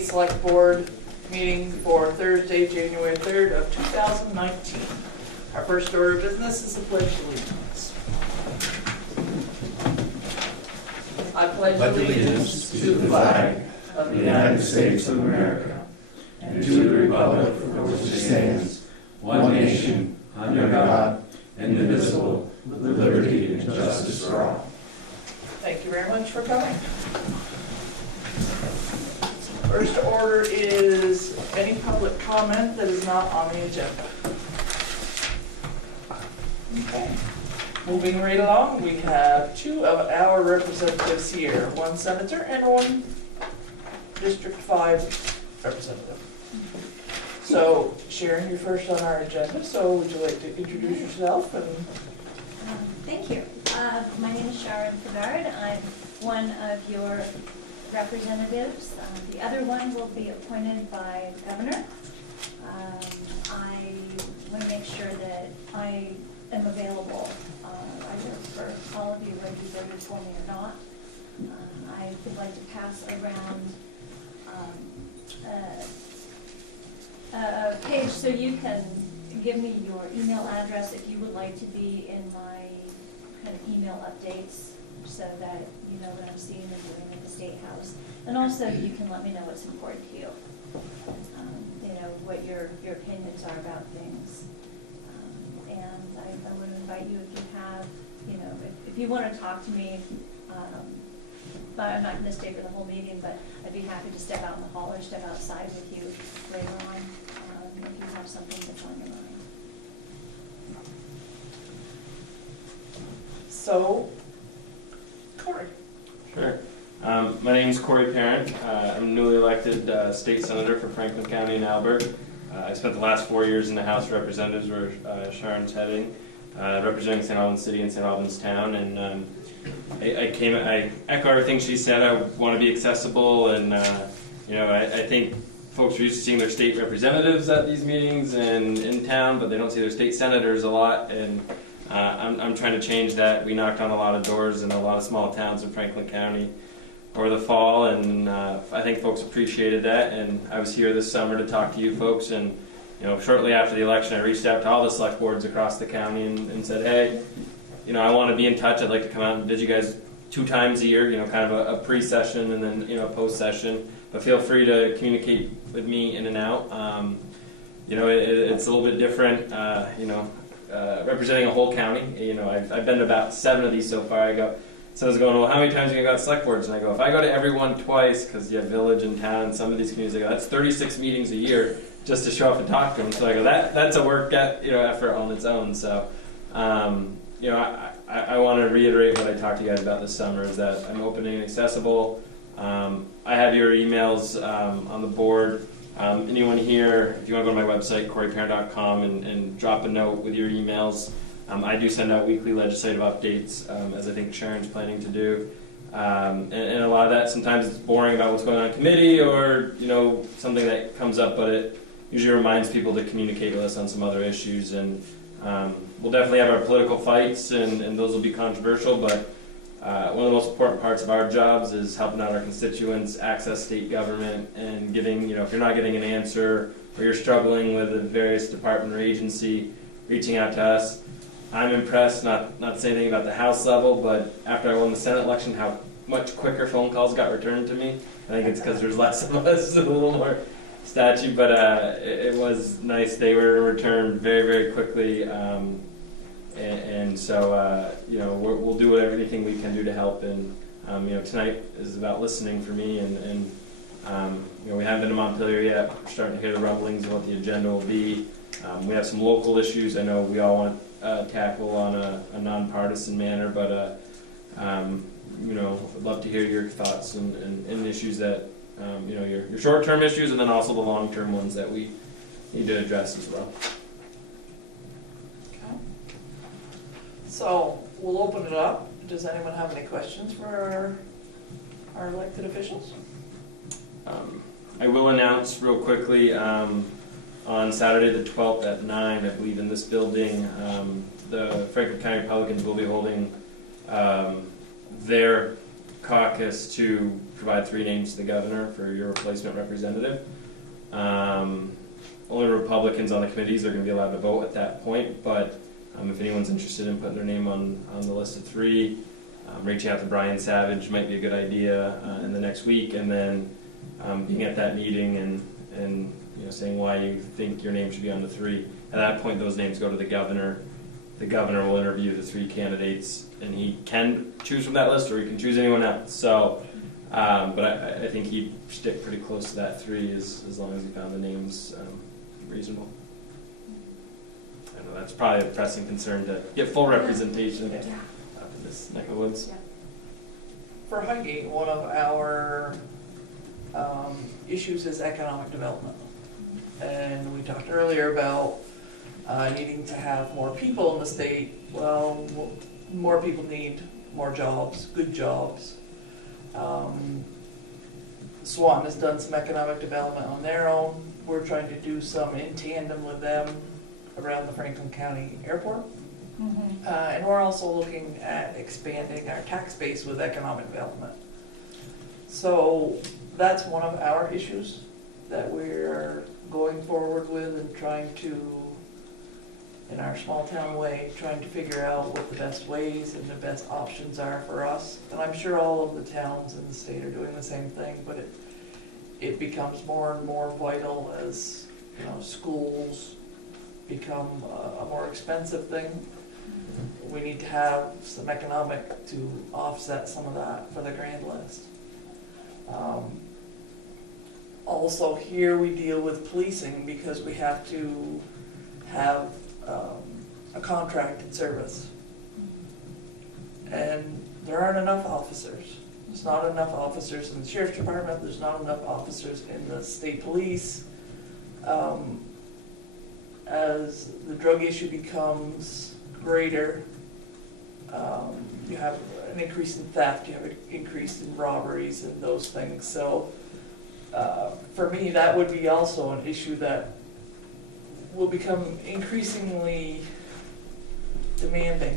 Highgate Selectboard meeting for Thursday, January 3rd of 2019. Our first order of business is the Pledge of Allegiance. I pledge allegiance to the flag of the United States of America and to the republic for which it stands, one nation, under God, indivisible, with liberty and justice for all. Thank you very much for coming. First order is any public comment that is not on the agenda. Okay. Moving right along, we have two of our representatives here, one senator and one District 5 representative. So, Sharon, you're first on our agenda, so would you like to introduce yourself? And thank you. My name is Sharon Fagard. I'm one of your representatives. The other one will be appointed by the governor. I want to make sure that I am available either for all of you, whether you voted for me or not. I would like to pass around a page so you can give me your email address if you would like to be in my kind of email updates so that you know what I'm seeing and doing at the State House. And also you can let me know what's important to you. You know, what your opinions are about things. And I would invite you if you have, you know, if you want to talk to me, but I'm not going to stay for the whole meeting, but I'd be happy to step out in the hall or step outside with you later on if you have something that's on your mind. so, Corey. Sure. My name is Corey Parent. I'm newly elected state senator for Franklin County and Albert. I spent the last 4 years in the House of Representatives where Sharon's heading, representing St. Albans City and St. Albans Town. And I echo everything she said. I want to be accessible, and you know, I think folks are used to seeing their state representatives at these meetings and in town, but they don't see their state senators a lot. And I'm trying to change that. We knocked on a lot of doors in a lot of small towns in Franklin County over the fall, and I think folks appreciated that. And I was here this summer to talk to you folks, and you know, shortly after the election, I reached out to all the select boards across the county and said, hey, you know, I want to be in touch. I'd like to come out and visit you guys 2 times a year, you know, kind of a pre-session and then, you know, post-session. But feel free to communicate with me in and out. You know, it's a little bit different, you know, representing a whole county. You know, I've been to about 7 of these so far. Someone's going, well, how many times are you going to go to select boards? And I go, if I go to every one twice, because you have village and town and some of these communities, I go, that's 36 meetings a year just to show up and talk to them. So I go, that's a work, you know, effort on its own. So, you know, I want to reiterate what I talked to you guys about this summer, is that I'm open and accessible. I have your emails on the board. Anyone here, if you want to go to my website, coreyparent.com, and drop a note with your emails. I do send out weekly legislative updates, as I think Sharon's planning to do. And a lot of that, sometimes it's boring about what's going on in committee or, you know, something that comes up, but it usually reminds people to communicate with us on some other issues. And we'll definitely have our political fights, and those will be controversial, but one of the most important parts of our jobs is helping out our constituents access state government and giving, you know, if you're not getting an answer or you're struggling with a various department or agency, reaching out to us. I'm impressed, not to say anything about the House level, but after I won the Senate election, how much quicker phone calls got returned to me. I think it's because there's less of us, a little more statute, but it was nice. They were returned very, very quickly, and so you know, we'll do everything we can do to help. And you know, tonight is about listening for me, and you know, we haven't been to Montpelier yet. We're starting to hear the rumblings of what the agenda will be. We have some local issues I know we all want tackle on a nonpartisan manner, but you know, I'd love to hear your thoughts and issues that you know, your short-term issues, and then also the long-term ones that we need to address as well. Okay. So we'll open it up. Does anyone have any questions for our elected officials? I will announce real quickly. On Saturday the 12th at 9, I believe, in this building, the Franklin County Republicans will be holding their caucus to provide 3 names to the governor for your replacement representative. Only Republicans on the committees are going to be allowed to vote at that point, but if anyone's interested in putting their name on the list of 3, reaching out to Brian Savage might be a good idea in the next week, and then being at that meeting and saying why you think your name should be on the 3. At that point, those names go to the governor. The governor will interview the 3 candidates, and he can choose from that list, or he can choose anyone else. So, but I think he'd stick pretty close to that 3 as long as he found the names reasonable. I know that's probably a pressing concern to get full representation up in this neck of the woods. Yeah. For Highgate, one of our issues is economic development. And we talked earlier about needing to have more people in the state. Well, more people need more jobs, good jobs. Swan has done some economic development on their own. We're trying to do some in tandem with them around the Franklin County Airport. Mm-hmm. And we're also looking at expanding our tax base with economic development. So that's one of our issues that we're going forward with and trying to, in our small town way, trying to figure out what the best ways and the best options are for us. And I'm sure all of the towns in the state are doing the same thing, but it becomes more and more vital as schools become a more expensive thing. We need to have some economic to offset some of that for the grand list. Also here we deal with policing because we have to have a contracted service. And there aren't enough officers. There's not enough officers in the sheriff's department, there's not enough officers in the state police. As the drug issue becomes greater, you have an increase in theft, you have an increase in robberies and those things. So for me, that would be also an issue that will become increasingly demanding,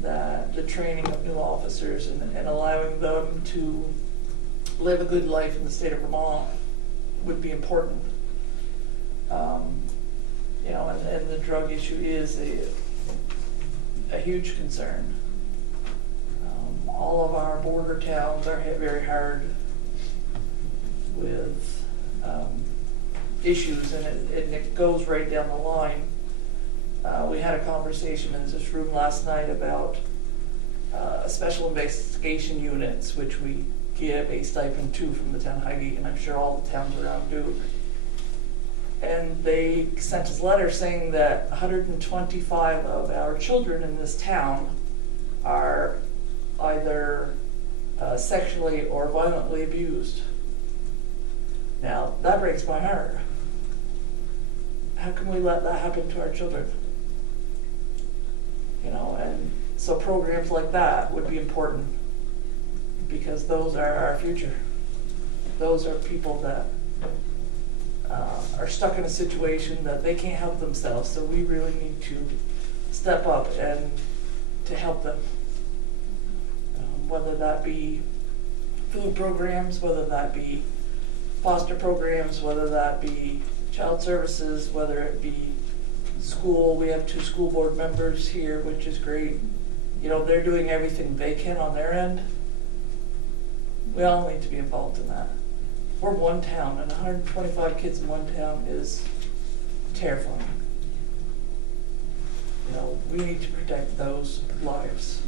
that the training of new officers and allowing them to live a good life in the state of Vermont would be important. And the drug issue is a huge concern. All of our border towns are hit very hard with issues, and it goes right down the line. We had a conversation in this room last night about special investigation units, which we give a stipend to from the town of Highgate, and I'm sure all the towns around do. And they sent us a letter saying that 125 of our children in this town are either sexually or violently abused. Now, that breaks my heart. How can we let that happen to our children? And so programs like that would be important because those are our future. Those are people that are stuck in a situation that they can't help themselves, so we really need to step up and to help them. Whether that be food programs, whether that be foster programs, whether that be child services, whether it be school. We have 2 school board members here, which is great. They're doing everything they can on their end. We all need to be involved in that. We're one town, and 125 kids in one town is terrifying. We need to protect those lives.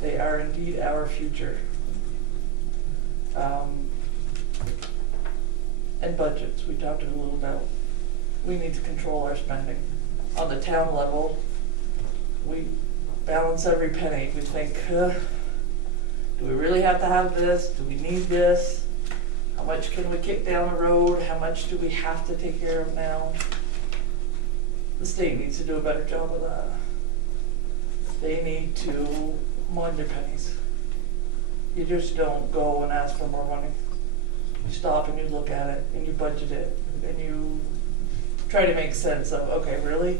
They are indeed our future. And budgets, we talked a little about. We need to control our spending. On the town level, we balance every penny. We think, do we really have to have this? Do we need this? How much can we kick down the road? How much do we have to take care of now? The state needs to do a better job of that. They need to mind their pennies. You just don't go and ask for more money. You stop and you look at it and you budget it and you try to make sense of, okay, really?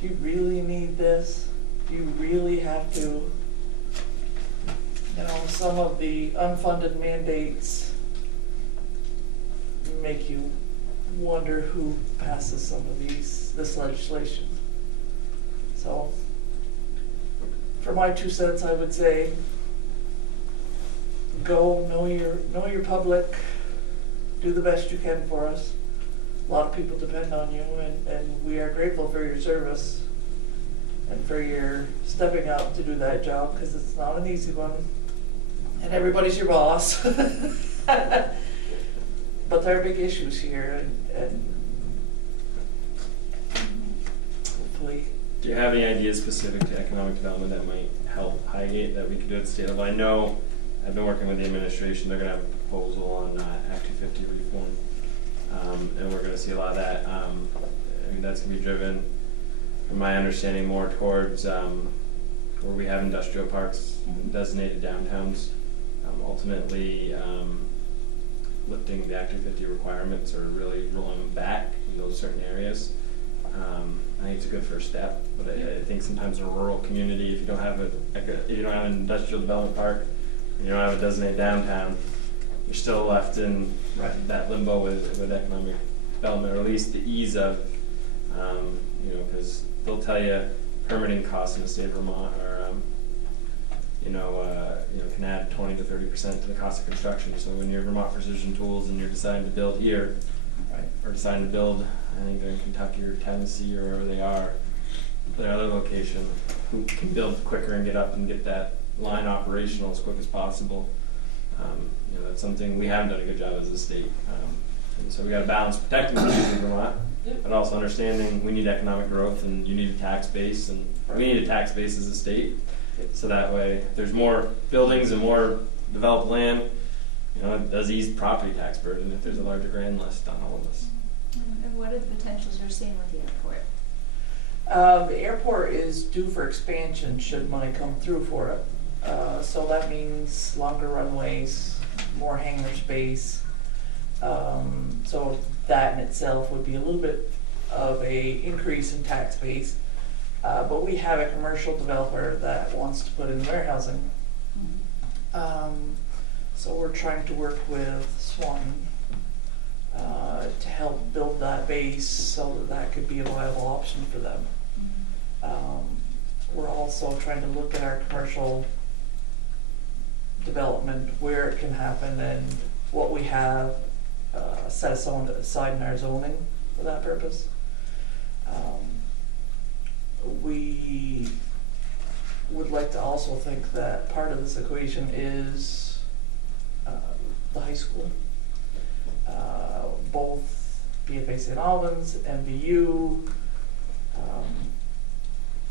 Do you really need this? Do you really have to some of the unfunded mandates make you wonder who passes some of this legislation. So, for my 2 cents, I would say, go know your public, do the best you can for us. A lot of people depend on you, and we are grateful for your service and for your stepping up to do that job, because it's not an easy one. And everybody's your boss. But there are big issues here, and hopefully. Do you have any ideas specific to economic development that might help Highgate that we could do at the state level? I know I've been working with the administration. They're going to have a proposal on Act 250 reform, and we're going to see a lot of that. I mean, that's going to be driven, from my understanding, more towards where we have industrial parks, designated downtowns. Ultimately, lifting the Act 250 requirements or really rolling them back in those certain areas. I think it's a good first step, but I think sometimes in a rural community, if you don't have an industrial development park, and you don't have a designated downtown, you're still left in that limbo with economic development, or at least the ease of, because they'll tell you permitting costs in the state of Vermont are, can add 20 to 30% to the cost of construction. So when you're Vermont Precision Tools and you're deciding to build here, or deciding to build, I think they're in Kentucky or Tennessee or wherever they are, their other location, who can build quicker and get up and get that line operational as quick as possible. That's something we haven't done a good job as a state. And so we got to balance protecting the cities in Vermont, but also understanding we need economic growth and you need a tax base, and we need a tax base as a state. So that way, if there's more buildings and more developed land, it does ease property tax burden if there's a larger grand list on all of this. And what are the potentials you're seeing with the airport? The airport is due for expansion should money come through for it. So that means longer runways, more hangar space. So that in itself would be a little bit of a increase in tax base. But we have a commercial developer that wants to put in warehousing. So we're trying to work with Swan to help build that base so that could be a viable option for them. We're also trying to look at our commercial development, where it can happen, and what we have set aside in our zoning for that purpose. We would like to also think that part of this equation is the high school. Both BFA St. Albans, MBU,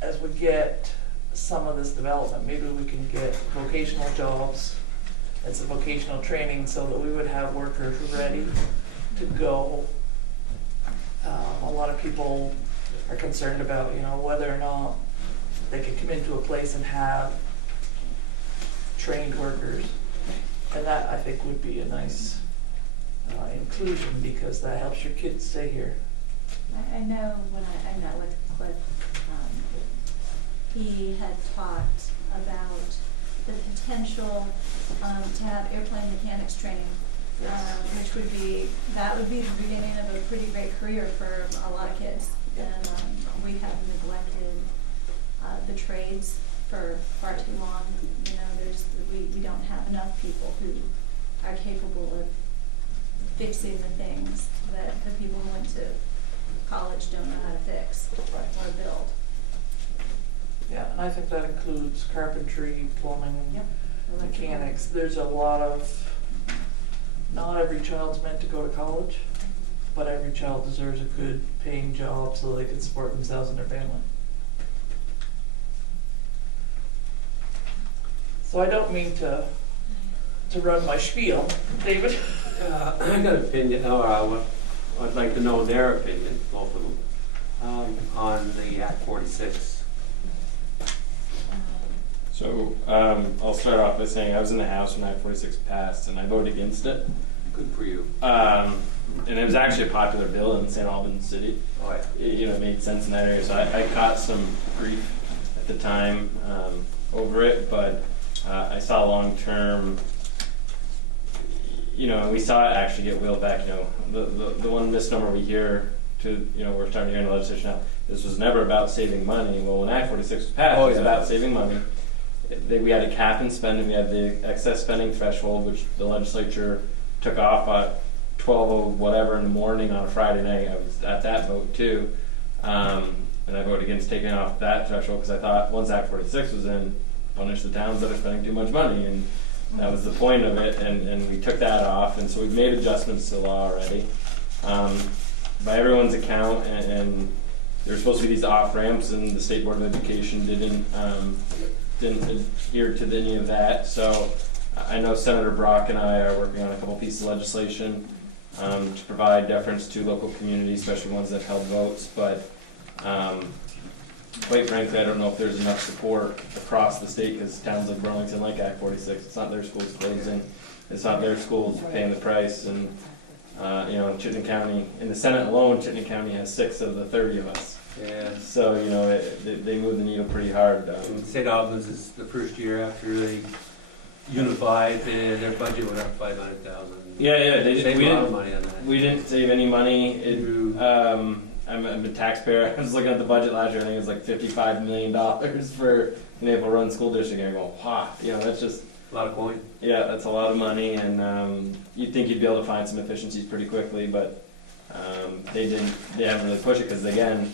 as we get some of this development, maybe we can get vocational jobs and some vocational training so that we would have workers ready to go. A lot of people are concerned about, whether or not they can come into a place and have trained workers. And that, I think, would be a nice inclusion, because that helps your kids stay here. I know when I met with Cliff, he had talked about the potential to have airplane mechanics training, which would be the beginning of a pretty great career for a lot of kids. And we have neglected the trades for far too long. We don't have enough people who are capable of fixing the things that the people who went to college don't know how to fix or build. Yeah, and I think that includes carpentry, plumbing, mechanics. There's a lot of, not every child's meant to go to college, but every child deserves a good paying job so they can support themselves and their family. So I don't mean to run my spiel, David. I got an opinion, or I'd like to know their opinion, both of them, on the Act 46. So I'll start off by saying I was in the House when Act 46 passed, and I voted against it. Good for you. And it was actually a popular bill in St. Albans City. Oh, yeah. It made sense in that area. So I caught some grief at the time over it, but I saw long-term, and we saw it actually get wheeled back. The one misnomer we hear we're starting to hear in the legislation now, this was never about saving money. Well, when Act 46 was passed, it was about saving money. We had a cap in spending, we had the excess spending threshold, which the legislature took off at 12 or whatever in the morning on a Friday night. I was at that vote too. And I voted against taking off that threshold because I thought once Act 46 was in, punish the towns that are spending too much money. And that was the point of it. And we took that off. And so we've made adjustments to the law already. By everyone's account, and there were supposed to be these off ramps, and the State Board of Education didn't adhere to any of that. So I know Senator Brock and I are working on a couple pieces of legislation to provide deference to local communities, especially ones that held votes. But quite frankly, I don't know if there's enough support across the state, because towns like Burlington like Act 46. It's not their schools closing. It's not their schools paying the price. And in Chittenden County, in the Senate alone, Chittenden County has 6 of the 30 of us. Yeah. So, they move the needle pretty hard. St. Albans is the first year after they unified, their budget went up 500,000. Yeah, Saved a lot of money on that. we didn't save any money. I'm a taxpayer. I was looking at the budget last year. I think it was like $55 million for an April-run school district. And I go, wow, that's just A lot of coin. Yeah, that's a lot of money, and you'd think you'd be able to find some efficiencies pretty quickly, but they didn't. They haven't really pushed it because, again,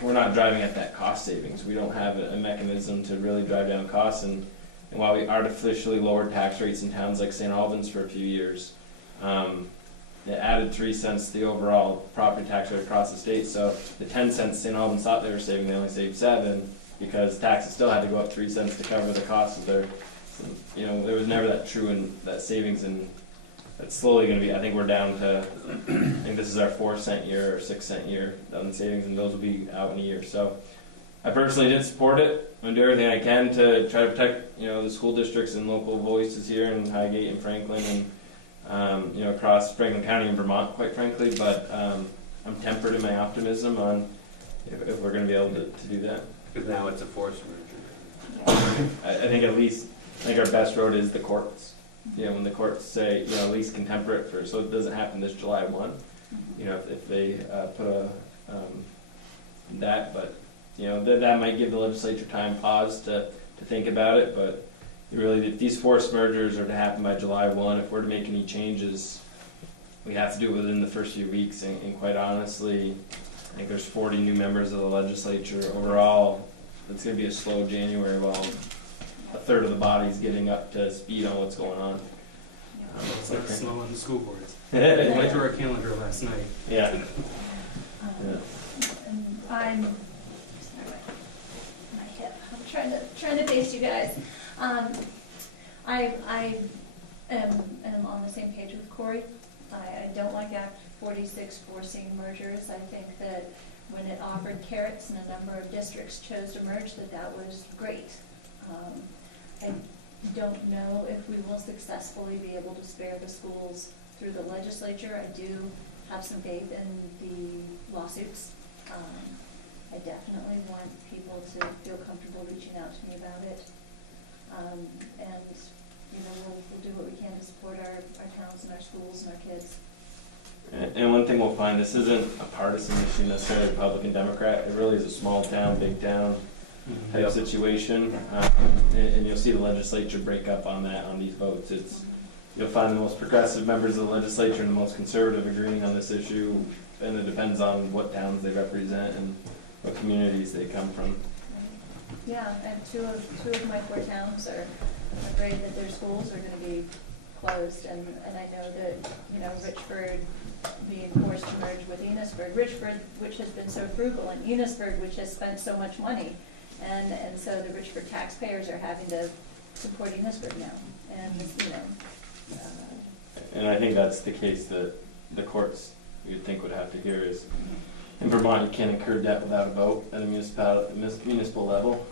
we're not driving at that cost savings. We don't have a mechanism to really drive down costs, and while we artificially lowered tax rates in towns like St. Albans for a few years, it added 3 cents to the overall property tax rate across the state. So the 10 cents St. Albans thought they were saving, they only saved 7, because taxes still had to go up 3 cents to cover the cost of their. So, there was never that true in that savings, and that's slowly going to be. I think we're down to. I think this is our 4-cent year or 6-cent year on savings, and those will be out in a year. So I personally did support it. I'm going to do everything I can to try to protect the school districts and local voices here in Highgate and Franklin and across Franklin County and Vermont, quite frankly. But I'm tempered in my optimism on if we're going to be able to do that. Because now it's a forced merger. I think our best road is the courts. When the courts say, at least can temper it so it doesn't happen this July 1. If they put that, but that might give the legislature pause to think about it. But really, if these forced mergers are to happen by July 1, if we're to make any changes, we have to do it within the first few weeks. And quite honestly, I think there's 40 new members of the legislature. Overall, it's going to be a slow January while a third of the body's getting up to speed on what's going on. It's like slow on the school boards. I Yeah. went through our calendar last night. Yeah. And I'm sorry, my hip. I'm trying to pace you guys. I am on the same page with Corey. I don't like Act 46 forcing mergers. I think that when it offered carrots and a number of districts chose to merge, that was great. I don't know if we will successfully be able to spare the schools through the legislature. I do have some faith in the lawsuits. I definitely want people to feel comfortable reaching out to me about it. And we'll do what we can to support our towns and our schools and our kids. And one thing we'll find, this isn't a partisan issue necessarily, Republican, Democrat. It really is a small town, big town type situation. And you'll see the legislature break up on these votes. You'll find the most progressive members of the legislature and the most conservative agreeing on this issue, and it depends on what towns they represent and what communities they come from. Yeah, and two of my 4 towns are afraid that their schools are going to be closed, and I know that Richford being forced to merge with Enosburg, Richford, which has been so frugal, and Enosburg, which has spent so much money, and so the Richford taxpayers are having to support Enosburg now, and And I think that's the case that the courts you'd think would have to hear is, in Vermont, you can't incur debt without a vote at a municipal level.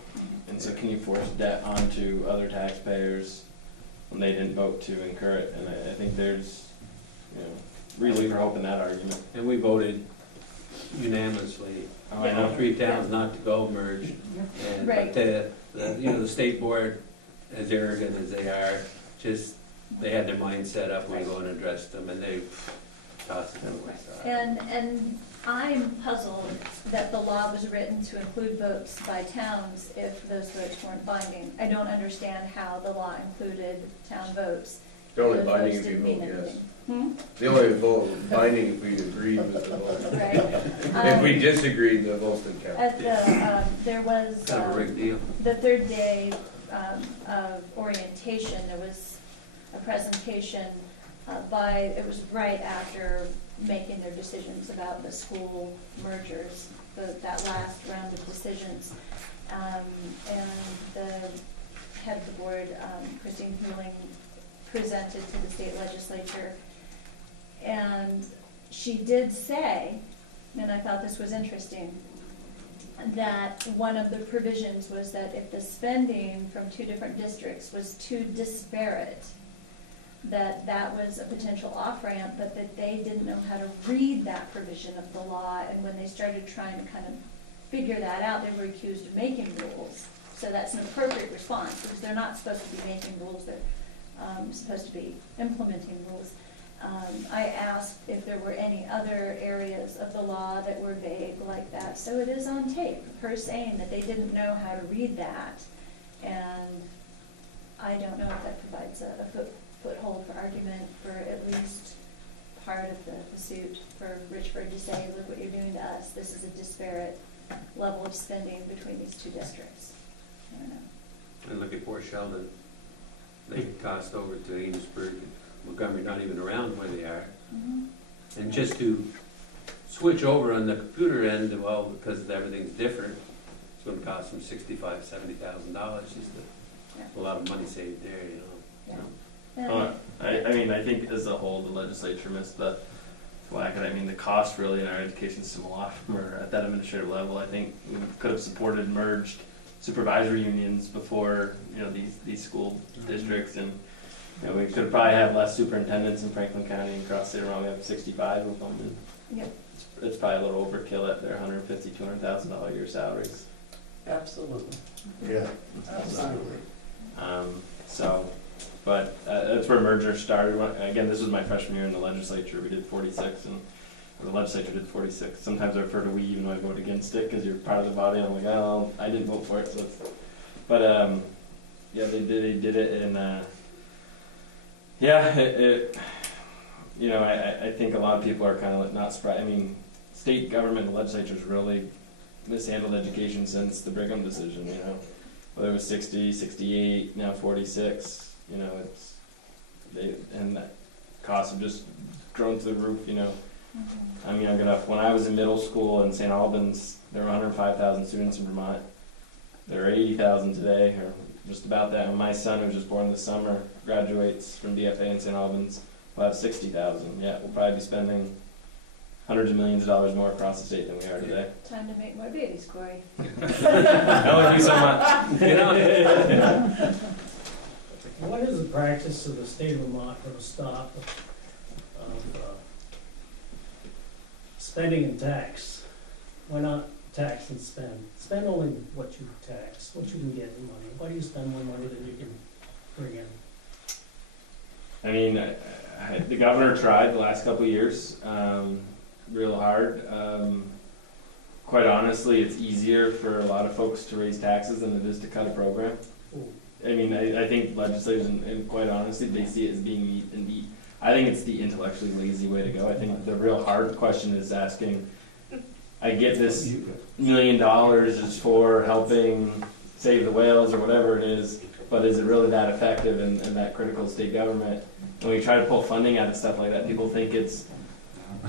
And so can you force debt onto other taxpayers when they didn't vote to incur it? And I think there's reason for hope in that argument. And we voted unanimously. Oh, I know. All 3 towns not to go merge. And Right. But the state board, as arrogant as they are, they had their mind set up, we go and address them, and they toss it over. And I'm puzzled that the law was written to include votes by towns if those votes weren't binding. I don't understand how the law included town votes. They're only Those binding votes if you didn't vote mean yes. anything. Hmm? The only vote binding if we agree with the vote. Right. If we disagreed, the votes didn't count. At the, there was, Kind of a rigged deal. the third day of orientation, there was a presentation it was right after making their decisions about the school mergers, that last round of decisions. And the head of the board, Christine Hewling, presented to the state legislature. And she did say, and I thought this was interesting, that one of the provisions was that if the spending from two different districts was too disparate, that was a potential off-ramp, but that they didn't know how to read that provision of the law, and when they started trying to kind of figure that out, they were accused of making rules. So that's an appropriate response, because they're not supposed to be making rules, they're supposed to be implementing rules. I asked if there were any other areas of the law that were vague like that, so it is on tape, her saying that they didn't know how to read that, and I don't know if that provides a foothold for argument for at least part of the suit for Richford to say, look what you're doing to us, this is a disparate level of spending between these two districts. I don't know. And look at poor Sheldon. They tossed over to Amesburg, Montgomery, not even around where they are. Mm-hmm. And just to switch over on the computer end, well, because everything's different, it's gonna cost them $65,000, $70,000, just a lot of money saved there, you know. Yeah. So, I mean, I think as a whole, the legislature missed the whack. I mean, the cost really in our education system a lot more at that administrative level. I think we could have supported merged supervisory unions before, these school districts, and we could probably have less superintendents in Franklin County and across the state. We have 65 of them, and Yep. it's probably a little overkill at their $150,000, $200,000 a year salaries. Absolutely. Yeah, Absolutely. But that's where mergers started. Again, this was my freshman year in the legislature. We did 46, and the legislature did 46. Sometimes I refer to we, even though I vote against it, because you're part of the body. And I'm like, oh, I didn't vote for it. They did it, and I think a lot of people are kind of not surprised. I mean, state government and legislatures really mishandled education since the Brigham decision. Whether it was 60, 68, now 46. And the costs have just grown to the roof. Mm-hmm. I mean, when I was in middle school in St. Albans, there were 105,000 students in Vermont. There are 80,000 today, or just about that. And my son, who was just born this summer, graduates from DFA in St. Albans, will have 60,000. Yeah, we'll probably be spending hundreds of millions of dollars more across the state than we are today. Time to make more babies, Corey. That would be so much. What is the practice of the state of Vermont going to stop of spending and tax? Why not tax and spend? Spend only what you tax, what you can get in money. Why do you spend more money than you can bring in? I mean, the governor tried the last couple of years real hard. Quite honestly, it's easier for a lot of folks to raise taxes than it is to cut a program. Ooh. I mean, I think legislators, and quite honestly, they see it as being meat and eat. I think it's the intellectually lazy way to go. I think the real hard question is asking, I get this $1 million is for helping save the whales or whatever it is, but is it really that effective and that critical to state government? When we try to pull funding out of stuff like that, people think it's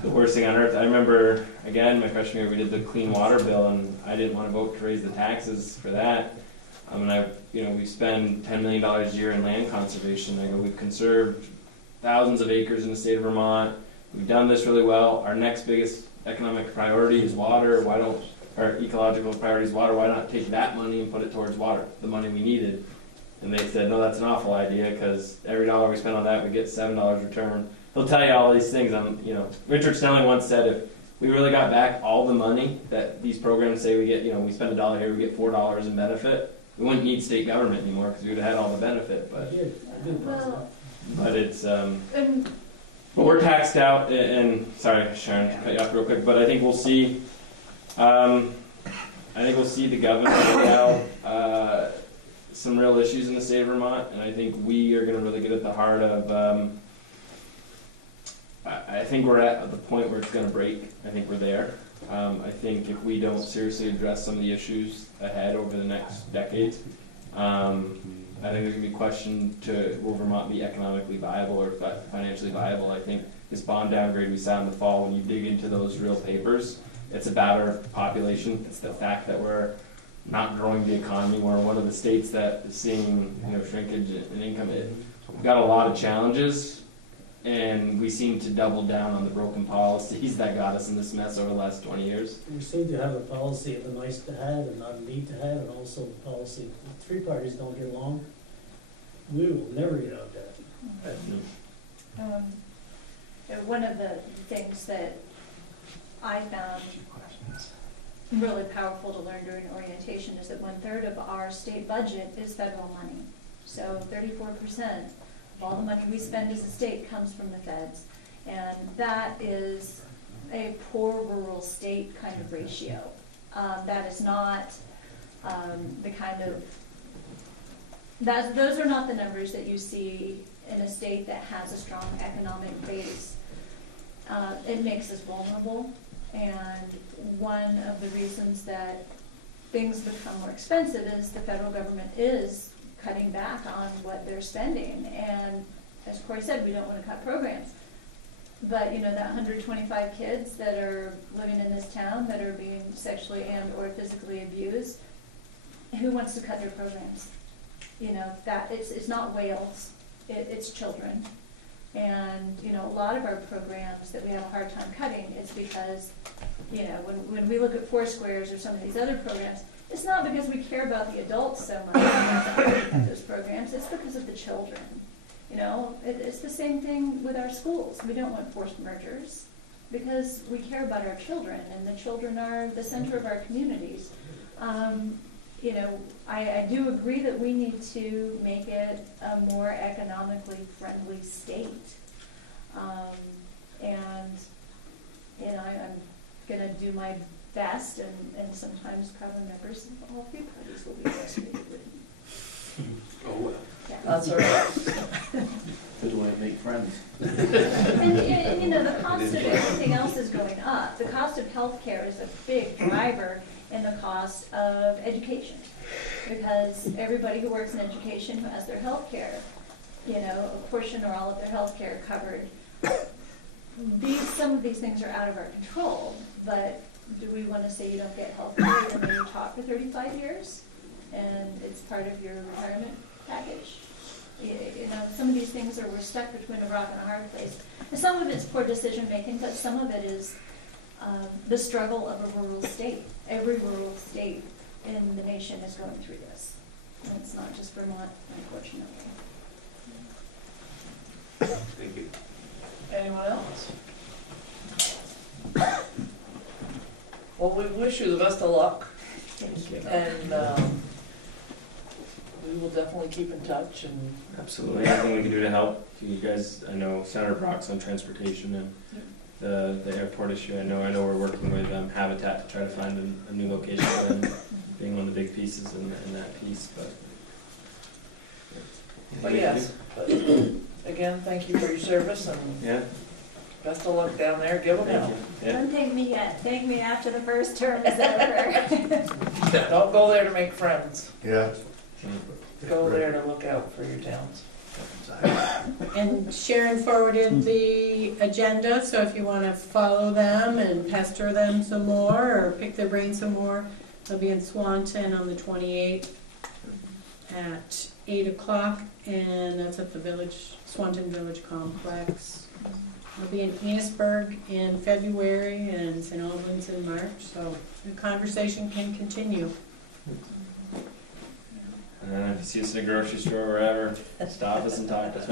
the worst thing on earth. I remember, again, my freshman year, we did the clean water bill, and I didn't want to vote to raise the taxes for that. We spend $10 million a year in land conservation. We've conserved thousands of acres in the state of Vermont. We've done this really well. Our next biggest economic priority is water. Our ecological priority is water. Why not take that money and put it towards water, the money we needed? And they said, no, that's an awful idea, because every dollar we spend on that, we get $7 return. He'll tell you all these things. Richard Snelling once said, we really got back all the money that these programs say we get. You know, we spend $1 here, we get $4 in benefit. We wouldn't need state government anymore because we would have had all the benefit. I did. Well, But it's and but we're taxed out. And sorry, Sharon, to cut you off real quick. But I think we'll see. I think we'll see the governor lay out some real issues in the state of Vermont, and I think we are going to really get at the heart of. I think we're at the point where it's going to break. I think we're there. I think if we don't seriously address some of the issues ahead over the next decade, I think there's going to be a question to will Vermont be economically viable or financially viable. I think this bond downgrade we saw in the fall, when you dig into those real papers, it's about our population. It's the fact that we're not growing the economy. We're one of the states that is seeing shrinkage in income. We've got a lot of challenges, and we seem to double down on the broken policies that got us in this mess over the last 20 years. We seem to have a policy of a nice to have and not a need to have, and also the policy if three parties don't get along, we will never get out of that. one of the things that I found really powerful to learn during orientation is that 1/3 of our state budget is federal money. So 34% of all the money we spend as a state comes from the feds. And that is a poor rural state kind of ratio. That is not the kind of, those are not the numbers that you see in a state that has a strong economic base. It makes us vulnerable. And one of the reasons that things become more expensive is the federal government is cutting back on what they're spending. And as Corey said, we don't want to cut programs. But you know, that 125 kids that are living in this town that are being sexually and or physically abused, who wants to cut their programs? You know, that it's not Wales, it's children. And you know, a lot of our programs that we have a hard time cutting is because, you know, when we look at Foursquares or some of these other programs, it's not because we care about the adults so much about those programs, it's because of the children. You know, it's the same thing with our schools. We don't want forced mergers because we care about our children, and the children are the center of our communities. You know, I do agree that we need to make it a more economically friendly state. And, you know, I'm going to do my best, and sometimes crowd members of all three parties will be frustrated with me. Oh, well. Yeah. That's all right. Good way to make friends. And you know, the cost of everything else is going up. The cost of healthcare is a big driver in the cost of education, because everybody who works in education who has their healthcare, you know, a portion or all of their healthcare covered. Some of these things are out of our control, but do we want to say you don't get healthcare and then you're taught for 35 years and it's part of your retirement package? You know, some of these things we're stuck between a rock and a hard place. And some of it's poor decision making, but some of it is the struggle of a rural state. Every rural state in the nation is going through this. And it's not just Vermont, unfortunately. Thank you. Anyone else? Well, we wish you the best of luck, Thank you. and we will definitely keep in touch. And Absolutely. Anything we can do to help. You guys, I know Senator Brock's on transportation and the airport issue. I know we're working with Habitat to try to find a new location for them, being one of the big pieces in that piece. But yes, but again, thank you for your service, and Yeah. best of luck down there. Give them Thank hell. you. Yeah. Don't thank me yet. Thank me after the first term is over. Don't go there to make friends. Yeah. Go there to look out for your towns. And Sharon forwarded the agenda, so if you want to follow them and pester them some more or pick their brain some more, they'll be in Swanton on the 28th at 8 o'clock, and that's at the Swanton Village Complex. They'll be in Enosburg in February and St. Albans in March, so the conversation can continue. And if you see us in a grocery store or wherever, stop us and talk to us.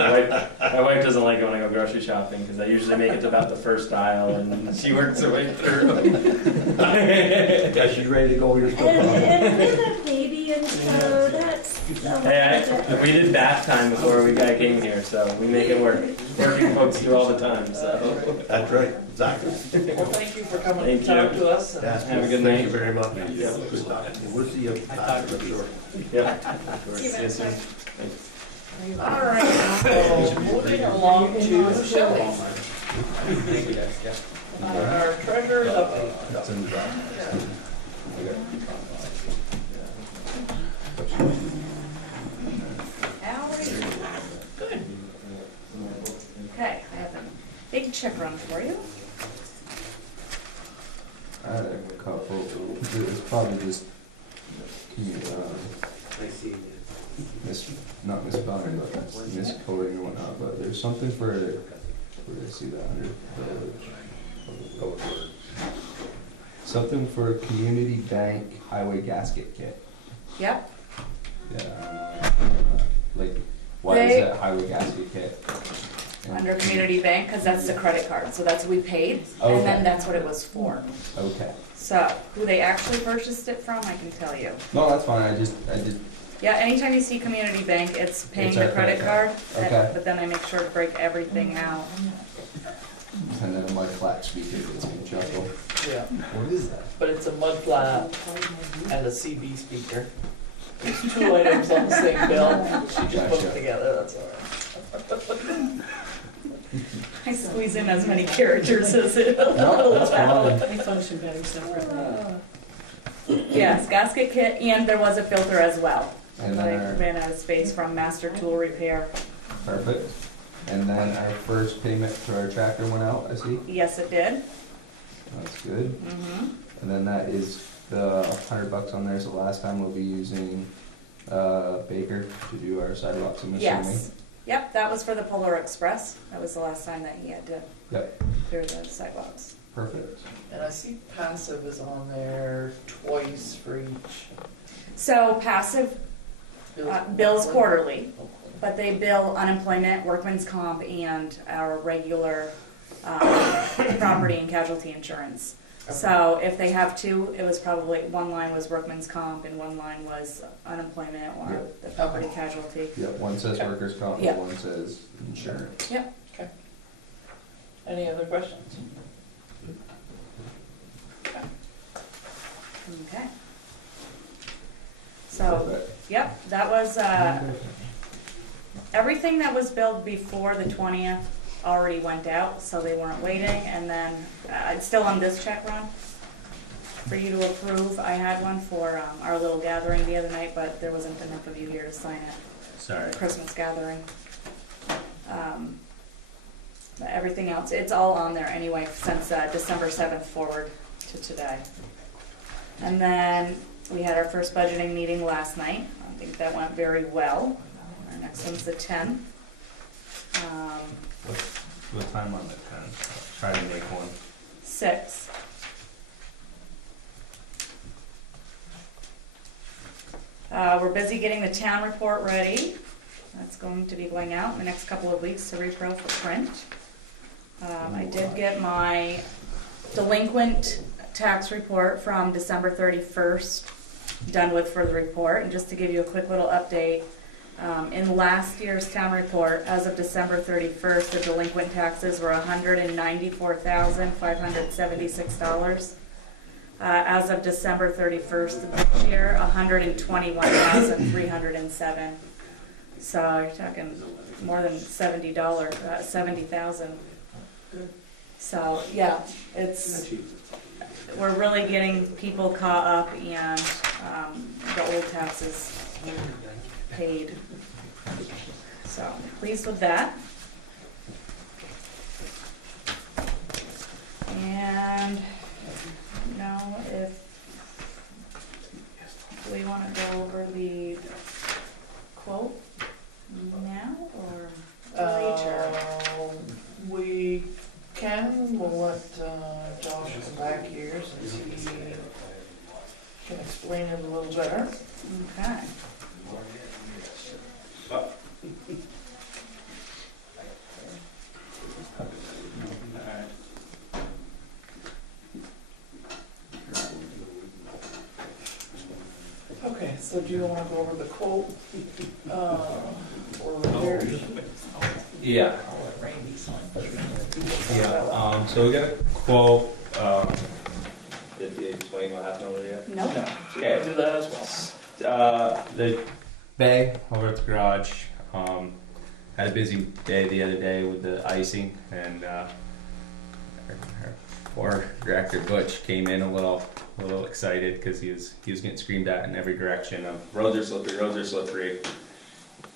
My wife doesn't like it when I go grocery shopping because I usually make it to about the first aisle and she works her way through. Yeah, she's ready to go, you're still And on. with a baby in tow, that's a little bit. We did bath time before I came here, so we make it work. Working folks do all the time, so. That's right, exactly. Well, thank you for coming Thank to talk you. to us. and- Yeah, Have a good Thank night. you very much. Yeah. Good talking. We'll see you. Sure. Yep. See you soon. Thanks. All right, so moving along to Shelley. Our treasurer's update. That's in the draft. Good. Okay, I have a big check run for you. I had a couple, it's probably just, not misspelling, but miscoding or whatnot, but there's something for, where did I see that under? Something for community bank highway gasket kit. Yep. Yeah. Like, why is They- that highway gasket kit? And- Under community bank, because that's the credit card, so that's what we paid, and Okay. then that's what it was for. Okay. So, who they actually purchased it from, I can tell you. No, that's fine, I just, Yeah, anytime you see community bank, it's paying It's our the credit card, Okay. but then I make sure to break everything out. and then a mud flat speaker gets me chuckle. Yeah, What is that? but it's a mud flat and a CB speaker. It's two items on the same bill. She just put them together, that's all right. I squeeze in as many characters as it will No, that's allow. fine. They function better separately. Yes, gasket kit, and there was a filter as well. And But I then our, ran out of space from Master Tool Repair. perfect. And then our first payment to our tractor went out, I see. Yes, it did. That's good. Mm-hmm. And then that is the $100 on there, so last time we'll be using, Baker to do our sidewalks, I'm assuming. Yes. Yep, that was for the Polar Express. That was the last time that he had to Yep, clear the sidewalks. perfect. And I see passive is on there twice for each. So passive bills quarterly, Oh, but they bill unemployment, workman's comp, and our regular property and casualty insurance. So if they have two, it was probably, one line was workman's comp and one line was unemployment or Yep. the property casualty. Yep, one says workers' comp, Yeah. and one says insurance. Any other questions? Okay. So, Perfect. yep, that was, everything that was billed before the 20th already went out, so they weren't waiting, and then, it's still on this check run for you to approve. I had one for, our little gathering the other night, but there wasn't enough of you here to sign it. Sorry. Christmas gathering. But everything else, it's all on there anyway, since, December 7th forward to today. And then, we had our first budgeting meeting last night. I think that went very well. Our next one's the 10th. What time on the 10th? Try to make one. 6. We're busy getting the town report ready. That's going to be going out in the next couple of weeks to repro for print. I did get my delinquent tax report from December 31st done with for the report. And just to give you a quick little update, in last year's town report, as of December 31st, the delinquent taxes were $194,576. As of December 31st of this year, $121,307. So you're talking more than $70, $70,000. So yeah, we're really getting people caught up and the old taxes paid. So pleased with that. And now if we want to go over the quote now or later? We can, we'll let Josh come back here since he can explain it a little better. Okay. do you wanna go over the quote, or repairs? Yeah. I'll let Randy sign. Yeah, so we got a quote, did you explain what happened over there? Nope. No, so you can do that as well. The bay over at the garage, had a busy day the other day with the icing, and, our poor director Butch came in a little excited, because he was getting screamed at in every direction of, roads are slippery, roads are slippery.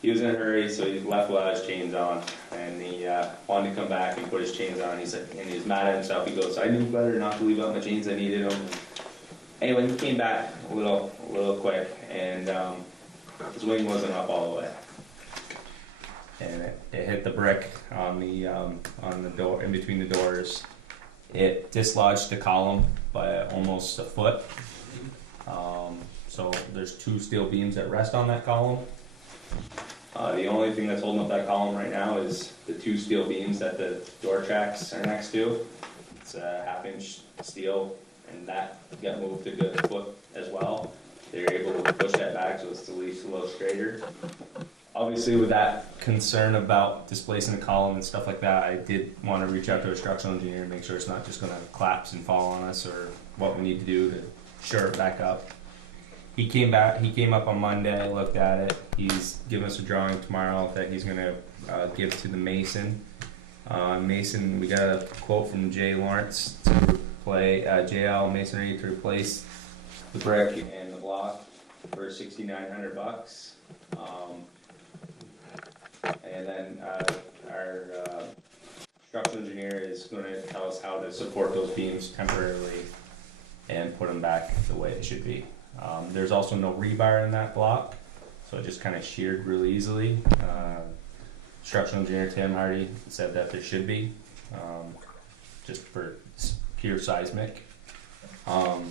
He was in a hurry, so he left without his chains on, and he wanted to come back and put his chains on. He said, and he was mad at himself. He goes, "I knew better not to leave out my chains. I needed them." Anyway, he came back a little quick, and his wing wasn't up all the way, and it hit the brick on the door, in between the doors. It dislodged the column by almost a foot. So there's 2 steel beams that rest on that column. The only thing that's holding up that column right now is the 2 steel beams that the door tracks are next to. It's a 1/2-inch steel, and that got moved a good foot as well. They were able to push that back so it's at least a little straighter. Obviously, with that concern about displacing the column and stuff like that, I did want to reach out to a structural engineer and make sure it's not just going to collapse and fall on us, or what we need to do to shore it back up. He came up on Monday, looked at it. He's giving us a drawing tomorrow that he's going to give to the mason. Mason, we got a quote from Jay Lawrence to JL Masonry to replace the brick and the block for $6,900. And then our structural engineer is going to tell us how to support those beams temporarily and put them back the way it should be. There's also no rebar in that block, so it just kind of sheared really easily. Structural engineer Tim Hardy said that there should be, just for pure seismic. So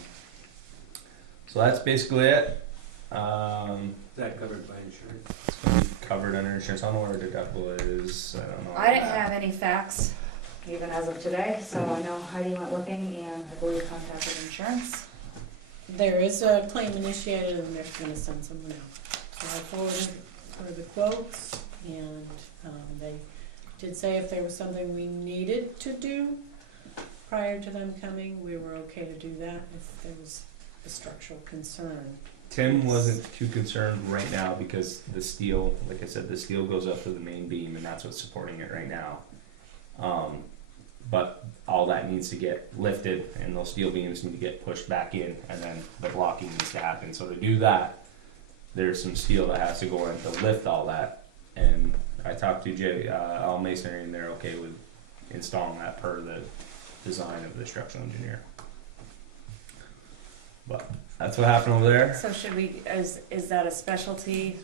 that's basically it. Is that covered by insurance? It's going to be covered under insurance. I don't know what our deductible is. I don't know. I didn't have any facts, even as of today, so I know Heidi went looking and I believe contacted insurance. There is a claim initiated and they're gonna send someone out. So I forwarded for the quotes, and they did say if there was something we needed to do prior to them coming, we were okay to do that if there was a structural concern. Tim wasn't too concerned right now because the steel, like I said, the steel goes up to the main beam and that's what's supporting it right now. But all that needs to get lifted and those steel beams need to get pushed back in, and then the blocking needs to happen. So to do that, there's some steel that has to go in to lift all that. And I talked to JL Masonry and they're okay with installing that per the design of the structural engineer. But that's what happened over there. So should we, is that a specialty?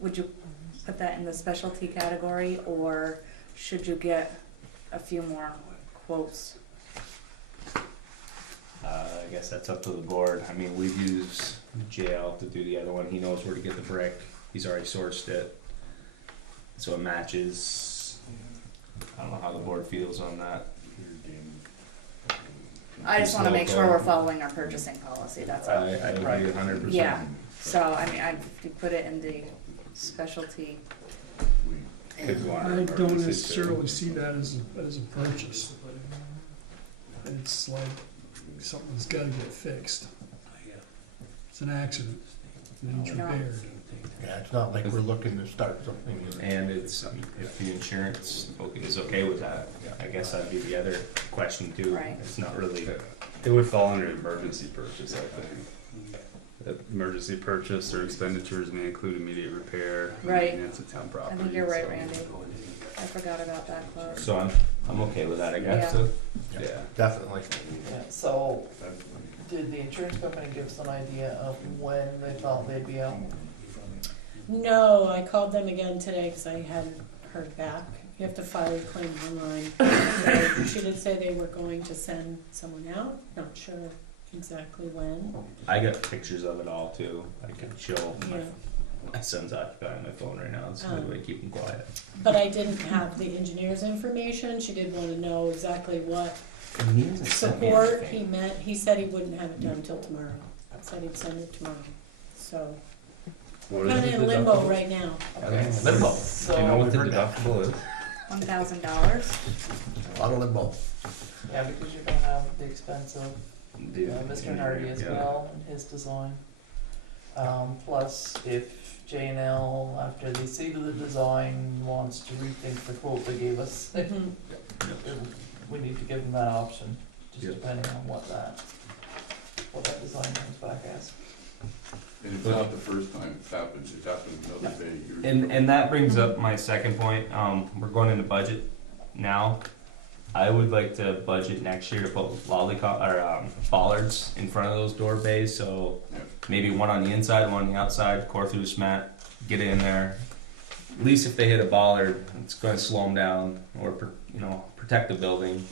Would you put that in the specialty category, or should you get a few more quotes? I guess that's up to the board. I mean, we've used JL to do the other one. He knows where to get the brick. He's already sourced it. So it matches. I don't know how the board feels on that. I just wanna make sure we're following our purchasing policy, that's all. I agree 100%. Yeah, so I mean, I'd put it in the specialty. I don't necessarily see that as a purchase. It's like something's gotta get fixed. It's an accident, it needs repaired. Yeah, it's not like we're looking to start something. And it's, if the insurance is okay with that, I guess that'd be the other question too. Right. It's not really. It would fall under emergency purchase, I think. Emergency purchase or expenditures may include immediate repair. Right. Maintenance of town I property. think you're right, Randy. I forgot about that quote. So I'm okay with that, I guess. Yeah. So, Yeah. Definitely. Yeah, so, did the insurance company give us an idea of when they thought they'd be out? No, I called them again today because I hadn't heard back. You have to file your claim online. So she did say they were going to send someone out, not sure exactly when. I got pictures of it all too. I can show. Yeah. My son's occupying my phone right now. It's the way to keep him quiet. But I didn't have the engineer's information. She did want to know exactly what support he meant. He said he wouldn't have it done until tomorrow. Said he'd send it tomorrow. So so. What is Kind the of in limbo deductible? right now. Okay, Limbo. so. Do you know what the deductible is? $1,000. A lot of limbo. Yeah, because you're gonna have the expense of Yeah. Mr. Hardy as Yeah. well, and his design. Plus, if J&L, after they see the design, wants to rethink the quote they gave us, Mhm. we need to give them that option, just Yep. depending on what that design comes back as. And it's not the first time it's happened, it's happened another day. And that brings up my second point. We're going into budget now. I would like to budget next year to put bollards in front of those door bays. So Yeah. maybe one on the inside, one on the outside. Core through cement, get it in there. At least if they hit a bollard, it's going to slow them down or protect the building.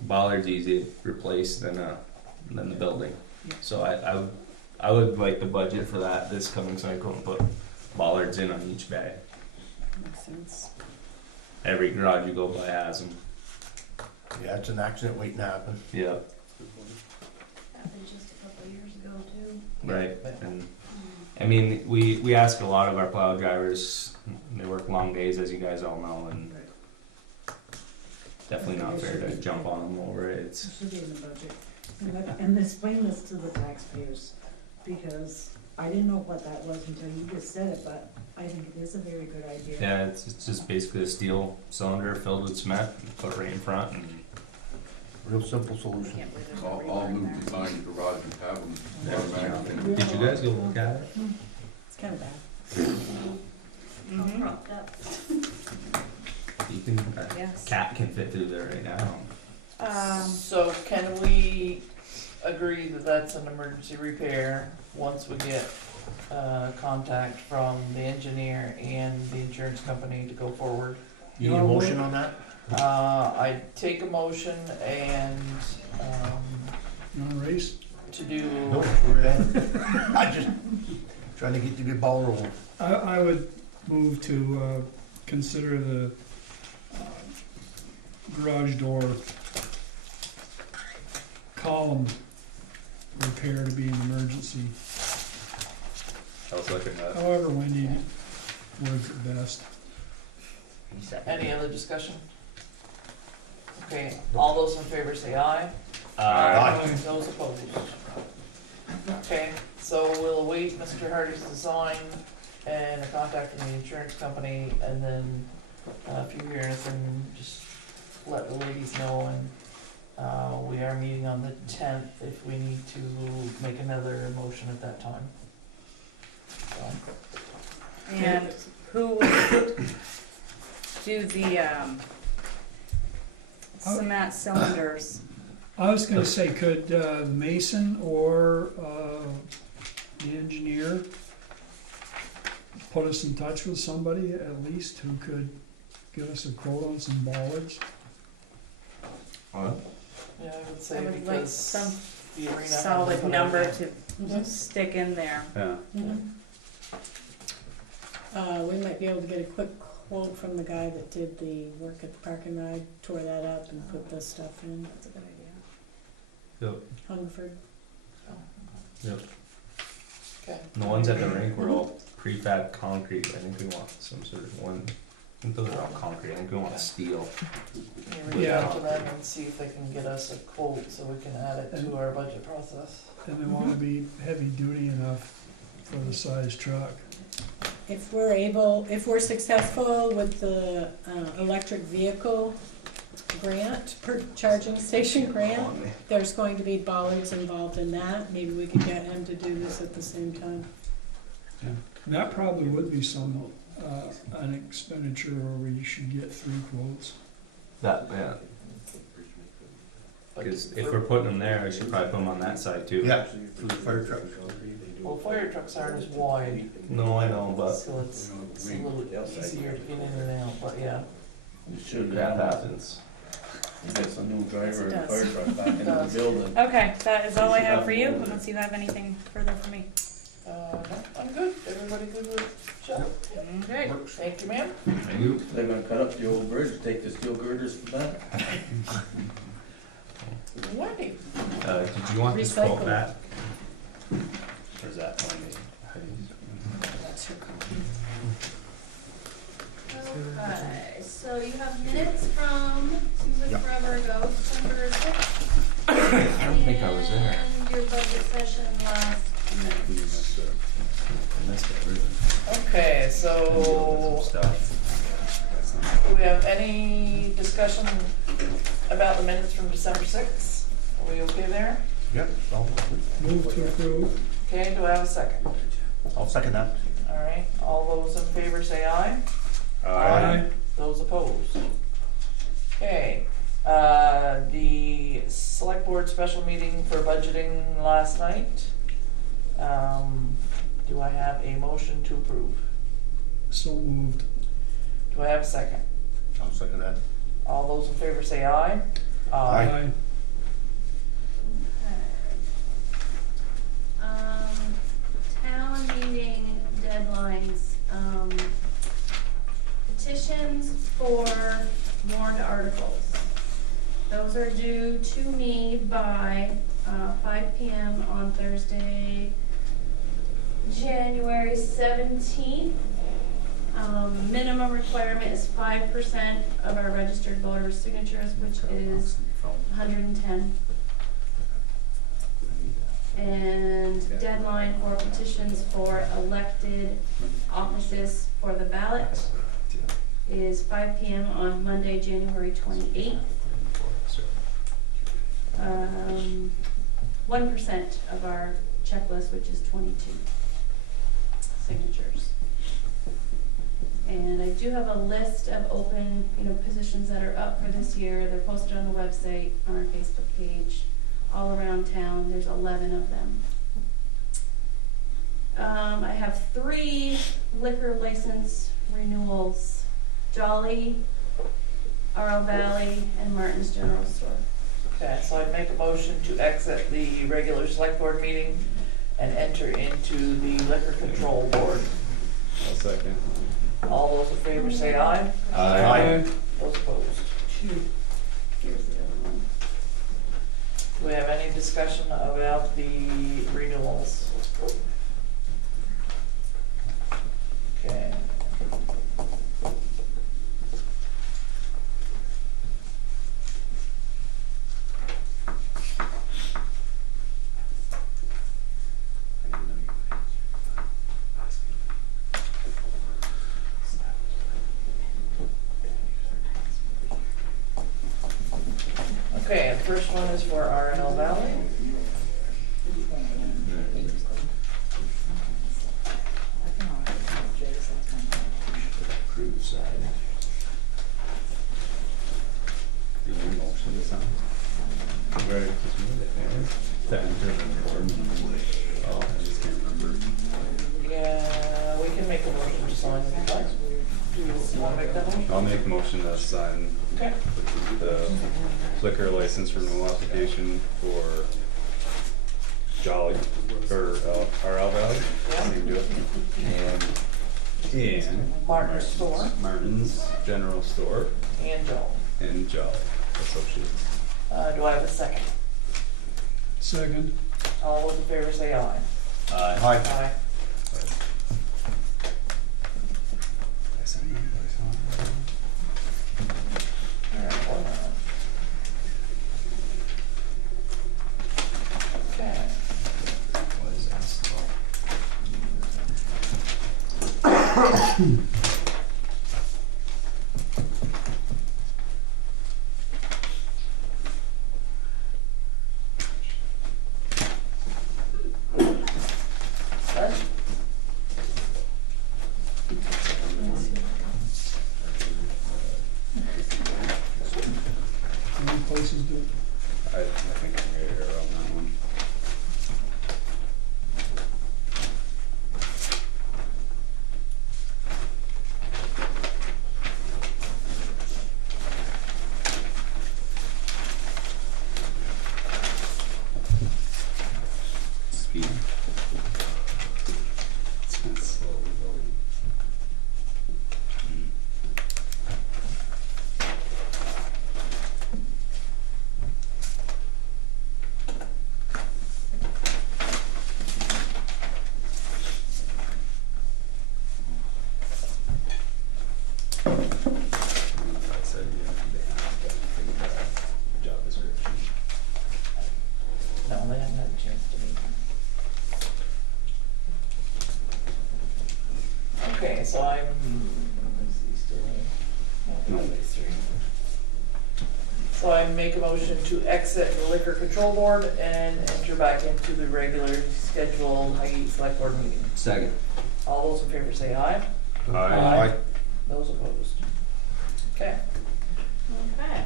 Bollard's easy to replace than the building. So I would like the budget for that this coming cycle and put bollards in on each bay. Makes sense. Every garage you go by has them. Yeah, it's an accident waiting to happen. Yeah. Happened just a couple of years ago too. Right. And I mean, we ask a lot of our plow drivers. They work long days, as you guys all know, and definitely not fair to jump on them over it. It should be in the budget. And explain this to the taxpayers, because I didn't know what that was until you just said it, but I think it is a very good idea. Yeah, it's just basically a steel cylinder filled with cement, put right in front, and Real simple solution. Can't believe there's no All rebar in new there. design garages have them Yeah. automatically. did you guys go look at it? It's kind of bad. All Mhm. propped up. You can, Yes. cat can fit through there right now. So can we agree that that's an emergency repair once we get contact from the engineer and the insurance company to go forward? You need a motion on that? I take a motion and You wanna race? to do. No, we're at. I just trying to get the good ball rolling. I would move to, consider the, garage door column repair to be an emergency. I was looking at. However Wendy words it best. Any other discussion? Okay, all those in favor say aye. Aye. Those opposed? Okay, so we'll await Mr. Hardy's design and a contact from the insurance company, and then if you hear anything, just let the ladies know, and we are meeting on the 10th if we need to make another motion at that time. So, And who would do the cement cylinders? I was gonna say, could, the mason or, the engineer put us in touch with somebody at least who could give us a quote on some bollards? What? yeah, I would I say would like because some the arena. solid number to Mhm. stick in there. Yeah. Mhm. We might be able to get a quick quote from the guy that did the work at the park and ride, tore that up and put this stuff in. That's a good idea. Yep. Hungerford. Yep. Okay. And the ones at the rink were all prefab concrete. I think we want some sort of one. I think those are all concrete. I think we want steel. You reach out to them and see if they can get us a quote so we can add it to our budget process. And they wanna be heavy duty enough for the size truck. If we're successful with the electric vehicle grant, per charging station grant, there's going to be bollards involved in that. Maybe we could get him to do this at the same time. That probably would be some, an expenditure where we should get 3 quotes. Yeah. But Because if for- we're putting them there, I should probably put them on that side too. Yeah, for the fire truck. Well, fire trucks aren't as wide, No, I know, but so it's a little easier to get in and out, but yeah. that happens. Yes, it does. Okay, that is all I have for you, unless you have anything further for me. No, I'm good. Everybody good with Joe? Okay. Thank you, ma'am. Thank you. They're gonna cut up the old bridge, take the steel girders for that. Wendy? Did you want this quote Recycle. back? Or is that on me? extra copy. Okay, so you have minutes from, seems like forever ago, December 6th. I don't think I was there. And your budget session last You May. missed it. I missed everything. Okay, Some so stuff. do we have any discussion about the minutes from December 6th? Are we okay there? Yep. Move to approve. Okay, do I have a second? I'll second that. All right, all those in favor say aye. Aye. Those opposed? Okay, the select board special meeting for budgeting last night. Do I have a motion to approve? So moved. Do I have a second? I'll second that. All those in favor say aye. Aye. Town meeting deadlines, petitions for warrant articles. Those are due to me by 5 p.m. on Thursday, January 17th. Minimum requirement is 5% of our registered voters' signatures, which is 110. And deadline for petitions for elected offices for the ballot is 5 p.m. on Monday, January 28th. 1% of our checklist, which is 22 signatures. And I do have a list of open, positions that are up for this year. They're posted on the website, on our Facebook page, all around town. There's 11 of them. I have 3 liquor license renewals: Jolly, RL Valley, and Martin's General Store. Okay, so I'd make a motion to exit the regular select board meeting and enter into the liquor control board. I'll second. All those in favor say aye. Aye. Those opposed? Here's the other one. Do we have any discussion about the renewals? Okay. Okay, the first one is for RL Valley. Approved side. Do you need a motion to sign? Right, just move it there. To enter the board. Oh, I just can't remember. Yeah, we can make a motion to sign if you'd like. Do you want to make that motion? I'll make a motion to sign Okay. the liquor license renewal application for Jolly, or RL Valley. Yeah. You can do it. And Martin's Store Martin's General Store and Joe. and Jolly Associates. Do I have a second? Second. All those in favor say aye. Aye. Aye. I signed it, All right, hold on. Okay. What is that? Done? How many places do it? I think I'm ready to go on that one. Speed. It's been slowly loading. I said, yeah, they have to think about job description. No, they haven't had a chance to meet. Okay, so I'm, let's see, still, no, these three. So I make a motion to exit the liquor control board and enter back into the regular scheduled Highgate Selectboard meeting. Second. All those in favor say aye. Aye. Those opposed. Okay. Okay,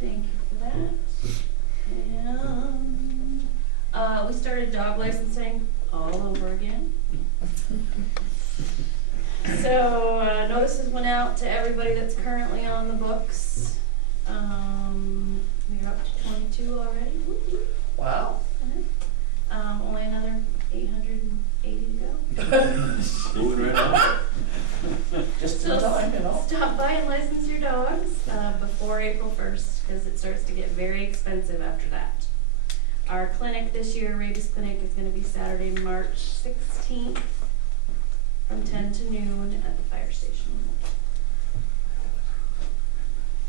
thank you for that. And, we started dog licensing all over again. So, notices went out to everybody that's currently on the books. We're up to 22 already. Woo-hoo. Wow. Only another 880 to go. Moving right on. Just in time, you know. Stop by and license your dogs before April 1st, because it starts to get very expensive after that. Our clinic this year, rabies clinic, is going to be Saturday, March 16th from 10 to noon at the fire station.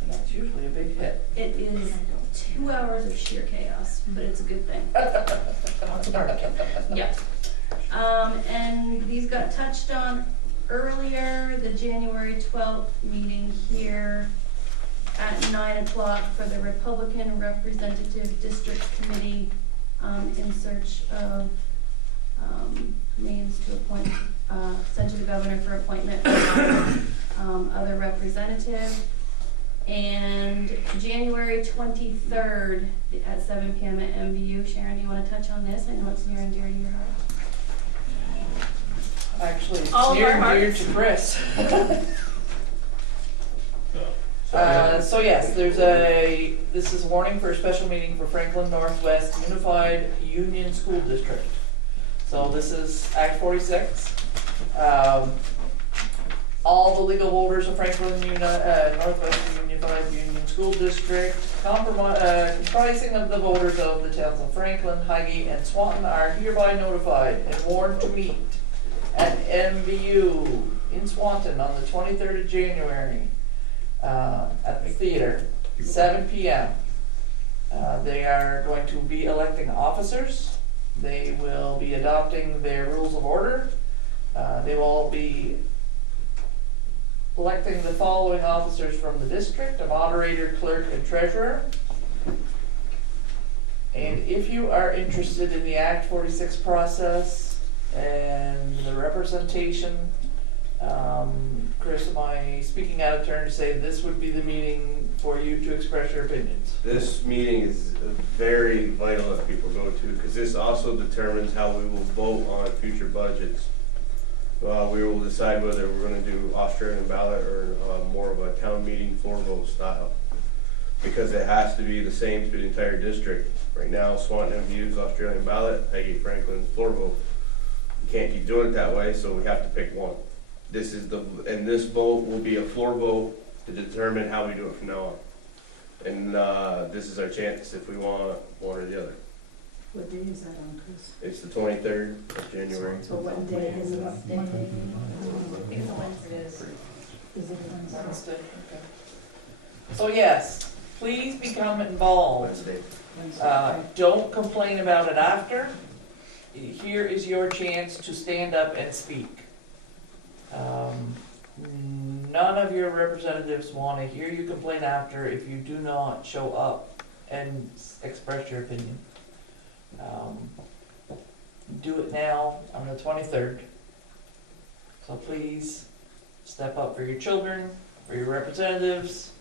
And that's usually a big hit. It is 2 hours of sheer chaos, but it's a good thing. Yep. And these got touched on earlier, the January 12th meeting here at 9 o'clock for the Republican Representative District Committee in search of names to appoint, sent to the governor for appointment of other representative. And January 23rd at 7 p.m. at MVU. Sharon, do you want to touch on this? I know it's near and dear to your heart. Actually, it's All of near our and dear hearts. to Chris. So yes, this is a warning for a special meeting for Franklin Northwest Unified Union School District. So this is Act 46. All the legal voters of Franklin Northwest Unified Union School District, comprising of the voters of the towns of Franklin, Highgate, and Swanton, are hereby notified and warned to meet at MVU in Swanton on the 23rd of January at the theater, 7 p.m. They are going to be electing officers. They will be adopting their rules of order. They will all be electing the following officers from the district: a moderator, clerk, and treasurer. And if you are interested in the Act 46 process and the representation, Chris, am I speaking out of turn to say this would be the meeting for you to express your opinions? This meeting is very vital that people go to, because this also determines how we will vote on future budgets. We will decide whether we're going to do Australian ballot or more of a town meeting floor vote style, because it has to be the same through the entire district. Right now, Swanton MVU's Australian ballot, Highgate Franklin floor vote. We can't keep doing it that way, so we have to pick one. This vote will be a floor vote to determine how we do it from now on. And this is our chance if we want one or the other. What day is that on, Chris? It's the 23rd of January. So what day is it? Monday? It's a Wednesday. Is it Wednesday? Wednesday, okay. So yes, please become involved. Wednesday. Don't complain about it after. Here is your chance to stand up and speak. None of your representatives want to hear you complain after if you do not show up and express your opinion. Do it now on the 23rd. So please step up for your children, for your representatives.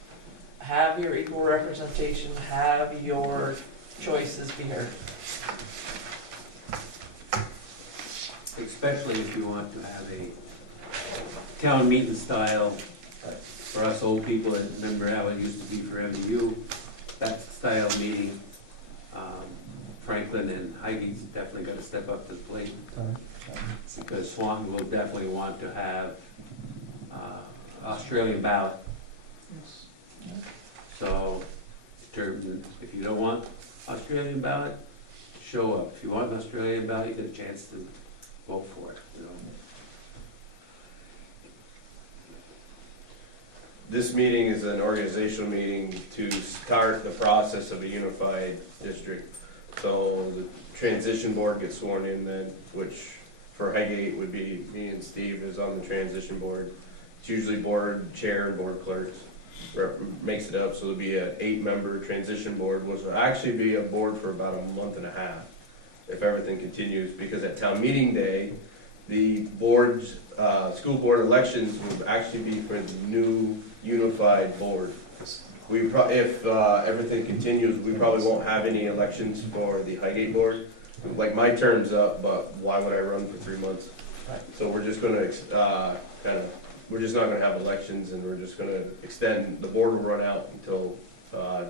Have your equal representation. Have your choices be heard. Especially if you want to have a town meeting style, for us old people that remember how it used to be for MVU, that style meeting. Franklin and Highgate's definitely got to step up to the plate, because Swanton will definitely want to have Australian ballot. So, if you don't want Australian ballot, show up. If you want an Australian ballot, you get a chance to vote for it. You know. this meeting is an organizational meeting to start the process of a unified district. So the transition board gets sworn in then, which for Highgate would be me and Steve is on the transition board. It's usually board chair and board clerks makes it up, so there'll be an 8-member transition board, which will actually be a board for about a month and a half if everything continues, because at town meeting day, the board's, school board elections will actually be for the new unified board. If everything continues, we probably won't have any elections for the Highgate board. Like, my term's up, but why would I run for 3 months? So we're just gonna, we're just not gonna have elections, and we're just gonna extend, the board will run out until,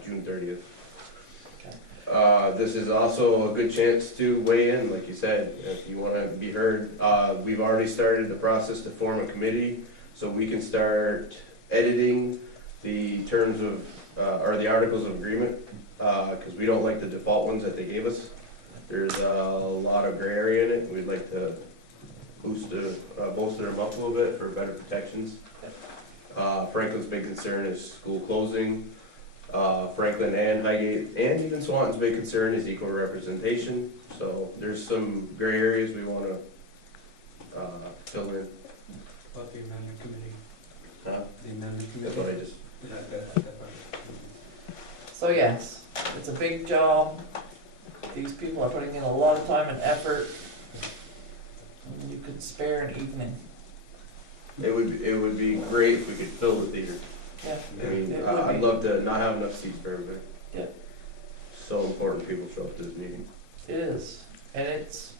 June 30th. This is also a good chance to weigh in, like you said, if you wanna be heard. We've already started the process to form a committee, so we can start editing the terms of, or the articles of agreement, cause we don't like the default ones that they gave us. There's a lot of gray area in it. We'd like to bolster them up a little bit for better protections. Franklin's big concern is school closing. Franklin and Highgate and even Swanton's big concern is equal representation. So there's some gray areas we want to fill in. About the amendment committee. The amendment committee. That's what I just. So yes, it's a big job. These people are putting in a lot of time and effort. And you could spare an evening. It would be great if we could fill the theater. Yeah. I mean, it would I'd be. love to not have enough seats for everybody. Yeah. So important people show up to this meeting. It is, and it's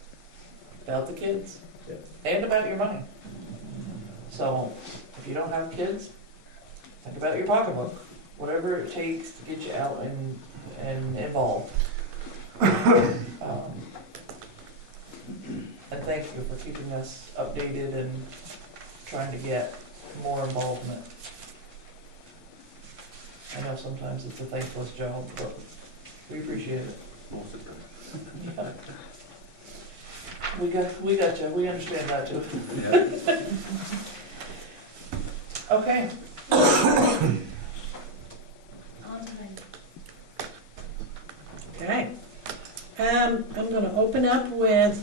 about the kids. Yeah. And about your money. So, if you don't have kids, think about your pocketbook. Whatever it takes to get you out and involved. And thank you for keeping us updated and trying to get more involvement. I know sometimes it's a thankless job, but we appreciate it. Most of the time. Yeah. We got you, we understand that too. Okay. On time. Okay. I'm gonna open up with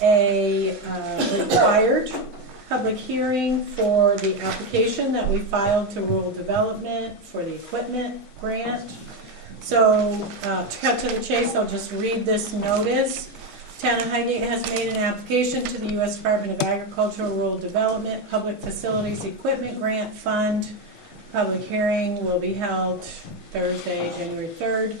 a required public hearing for the application that we filed to rural development for the equipment grant. So, to cut to the chase, I'll just read this notice. Town of Highgate has made an application to the U.S. Department of Agricultural Rural Development Public Facilities Equipment Grant Fund. Public hearing will be held Thursday, January 3rd.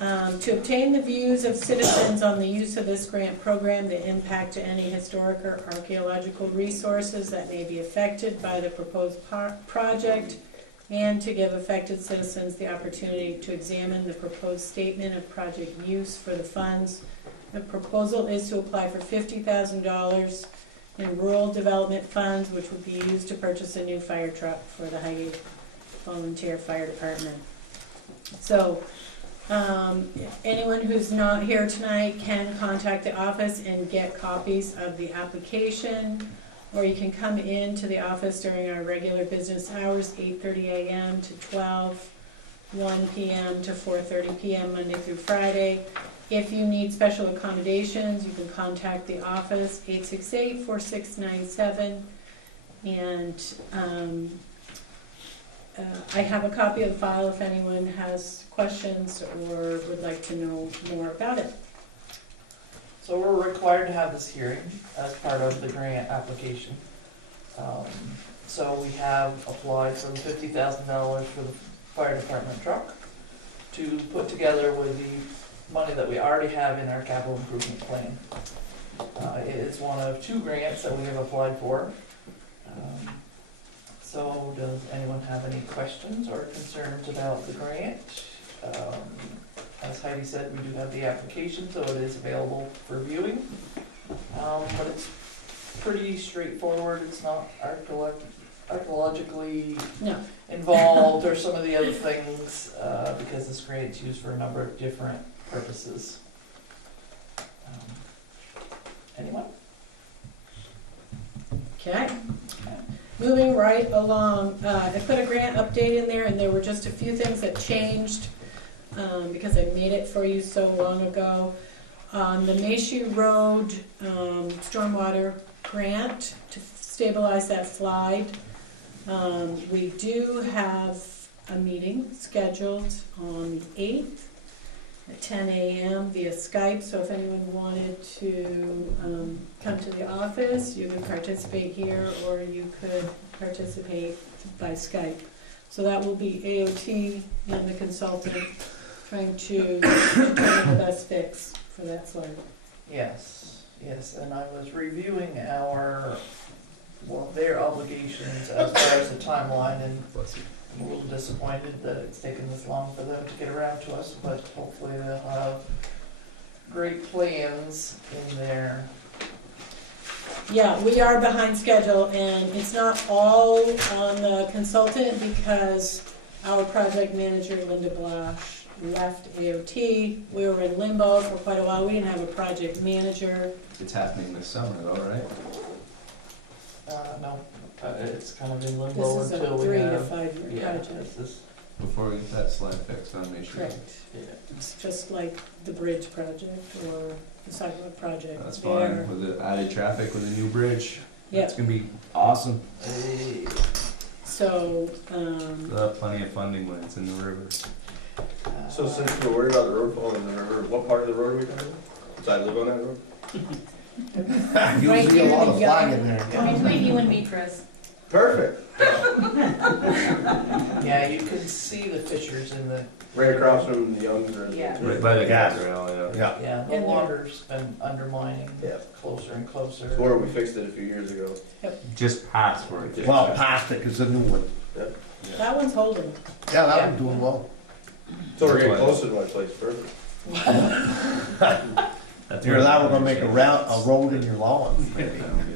To obtain the views of citizens on the use of this grant program, the impact to any historic or archaeological resources that may be affected by the proposed project, and to give affected citizens the opportunity to examine the proposed statement of project use for the funds. The proposal is to apply for $50,000 in rural development funds, which would be used to purchase a new fire truck for the Highgate Volunteer Fire Department. So, anyone who's not here tonight can contact the office and get copies of the application, or you can come into the office during our regular business hours, 8:30 a.m. to 12, 1 p.m. to 4:30 p.m. Monday through Friday. If you need special accommodations, you can contact the office, 868-4697, and I have a copy of the file if anyone has questions or would like to know more about it. So we're required to have this hearing as part of the grant application. So we have applied for the $50,000 for the fire department truck to put together with the money that we already have in our capital improvement plan. It is one of 2 grants that we have applied for. So does anyone have any questions or concerns about the grant? As Heidi said, we do have the application, so it is available for viewing. But it's pretty straightforward. It's not archaeologically involved or some of the other things, because this grant's used for a number of different purposes. Anyone? Okay. moving right along, I put a grant update in there, and there were just a few things that changed, because I made it for you so long ago. On the Mayhew Road, stormwater grant to stabilize that slide, we do have a meeting scheduled on the 8th at 10 a.m. via Skype, so if anyone wanted to come to the office, you could participate here, or you could participate by Skype. So that will be AOT and the consultant trying to find the best fix for that slide. Yes, and I was reviewing their obligations as far as the timeline, and I'm a little disappointed that it's taken this long for them to get around to us, but hopefully they'll have great plans in there. Yeah, we are behind schedule, and it's not all on the consultant because our project manager, Linda Blash, left AOT. We were in limbo for quite a while. We didn't have a project manager. It's happening this summer though, right? No, it's kind of in This limbo is a until we 3 to have. 5 year Yeah, project. this is, Before we get that slide fixed on Mayhew. Correct. It's just like the bridge project or the sidewalk project. That's They're- fine, with the added traffic with the new bridge. Yeah. It's gonna be awesome. So, We'll have plenty of funding when it's in the river. So since we're worried about the road falling in the river, what part of the road are we talking about? Does I live on that road? Right see a here lot in of the flag yard. in there. Between you and me, Chris. Perfect. yeah, you can see the fissures in the. Right across from the Young's residence. Yeah. Right by the Gas. gas rail, yeah. Yeah. Yeah, the In there. water's been undermining Yeah. closer and closer. Or we fixed it a few years ago. Just past where it did. Well, past it, cause the new one. That one's holding. Yeah, that Yeah. one's doing well. So we're getting closer to my place, perfect. That's You're allowed, we're gonna make a road in your lawn.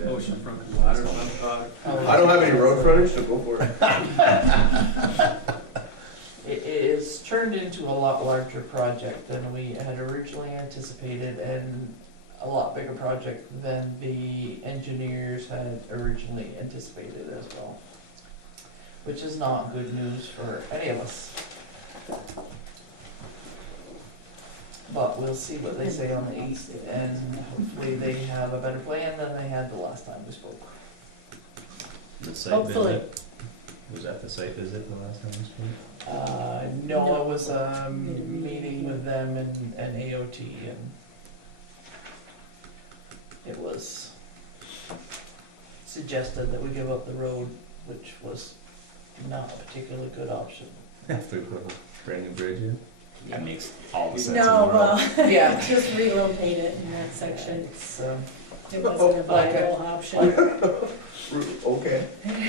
Oceanfront water, I don't have any road frontage, so go for it. It is turned into a lot larger project than we had originally anticipated, and a lot bigger project than the engineers had originally anticipated as well. Which is not good news for any of us. But we'll see what they say on the 8th, and hopefully they have a better plan than they had the last time we spoke. The site Hopefully. visit. Was that the site visit the last time we spoke? No, No. it was a meeting with them and AOT, and it was suggested that we give up the road, which was not a particularly good option. After we put a brand new bridge in? That makes all the sense in No, the world. well, Yeah. just relocate it in that section. It's, It wasn't a viable option. Okay.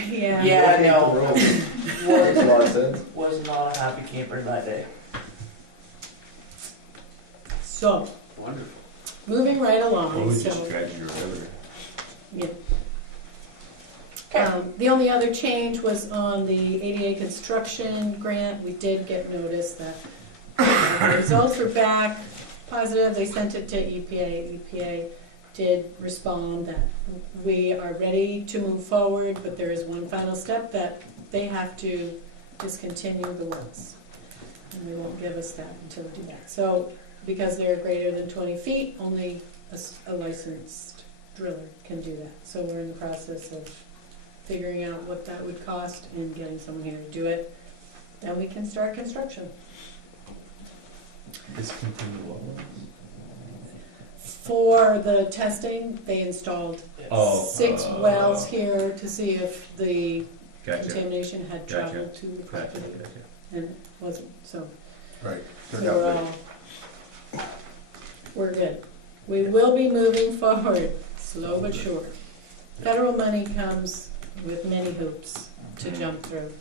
Yeah. yeah, no, Makes a lot of sense. was not a happy camper that day. So, Wonderful. moving right Or along, we so. just dragged you river. Yeah. The only other change was on the ADA construction grant. We did get notice that the results were back positive. They sent it to EPA. EPA did respond that we are ready to move forward, but there is one final step that they have to discontinue the works. And they won't give us that until we do that. So, because they're greater than 20 feet, only a licensed driller can do that. So we're in the process of figuring out what that would cost and getting someone here to do it. Then we can start construction. Discontinue what? For the testing, they installed Oh, 6 wells here to see if the Gotcha. contamination had Gotcha. traveled to the Gotcha, property. gotcha. And it wasn't, so Right. we're good. We will be moving forward, slow but sure. Federal money comes with many hoops to jump through.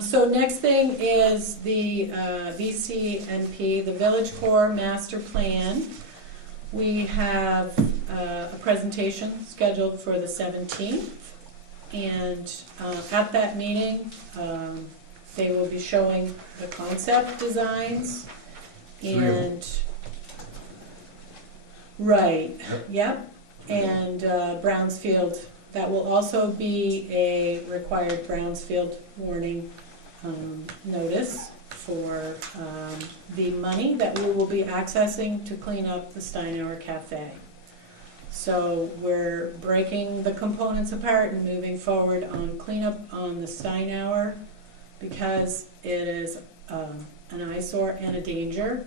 So next thing is the VCNP, the Village Core Master Plan. We have a presentation scheduled for the 17th. And at that meeting, they will be showing the concept designs and, right, yep, and Brownsfield that will also be a required Brownsfield warning notice for the money that we will be accessing to clean up the Steinauer Cafe. So we're breaking the components apart and moving forward on cleanup on the Steinauer because it is an eyesore and a danger.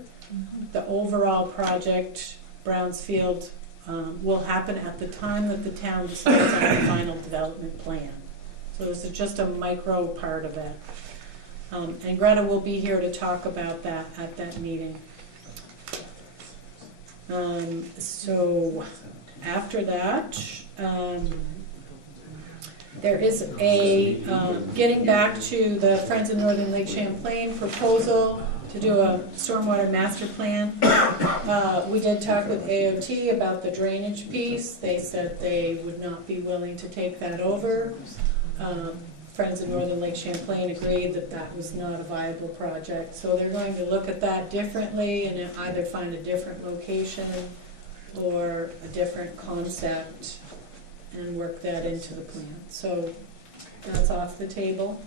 The overall project, Brownsfield, will happen at the time that the town decides on the final development plan. So this is just a micro part of it. And Greta will be here to talk about that at that meeting. So after that, there is a, getting back to the Friends of Northern Lake Champlain proposal to do a stormwater master plan. We did talk with AOT about the drainage piece. They said they would not be willing to take that over. Friends of Northern Lake Champlain agreed that that was not a viable project. So they're going to look at that differently and either find a different location or a different concept and work that into the plan. So that's off the table.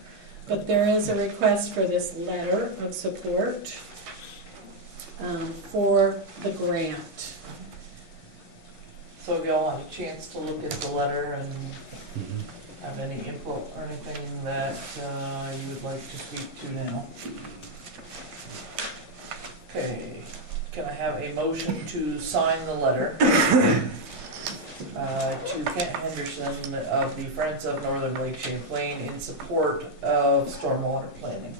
But there is a request for this letter of support for the grant. So have you all had a chance to look at the letter and have any input or anything that you would like to speak to now? Okay, can I have a motion to sign the letter to Kent Henderson of the Friends of Northern Lake Champlain in support of stormwater planning?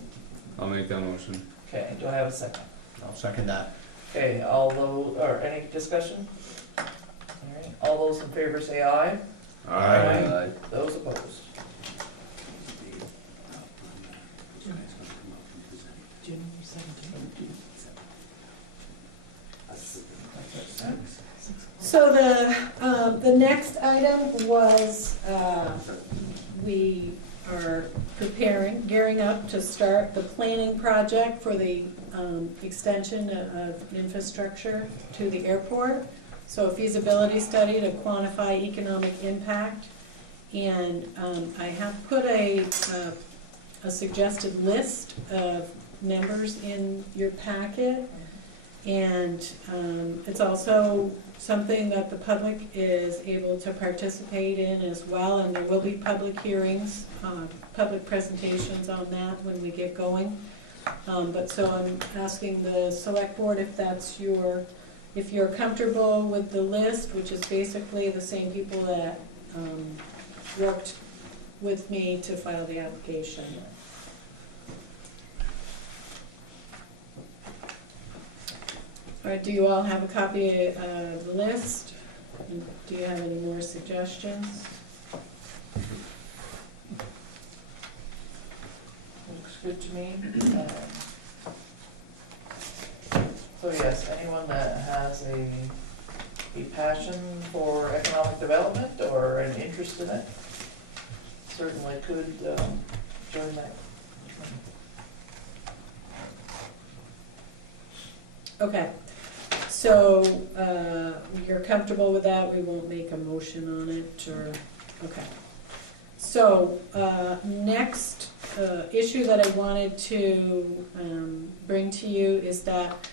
I'll make that motion. Okay, do I have a second? I'll second that. Okay, all those, or any discussion? All right, all those in favor say aye. Aye. Those opposed? So the next item was, we are gearing up to start the planning project for the extension of infrastructure to the airport. So a feasibility study to quantify economic impact. And I have put a suggested list of members in your packet. And it's also something that the public is able to participate in as well. And there will be public hearings, public presentations on that when we get going. But so I'm asking the select board if that's if you're comfortable with the list, which is basically the same people that worked with me to file the application. All right, do you all have a copy of the list? And do you have any more suggestions? Looks good to me. So yes, anyone that has a passion for economic development or an interest in it certainly could join that. Okay, so you're comfortable with that? We won't make a motion on it, or, okay. So next issue that I wanted to bring to you is that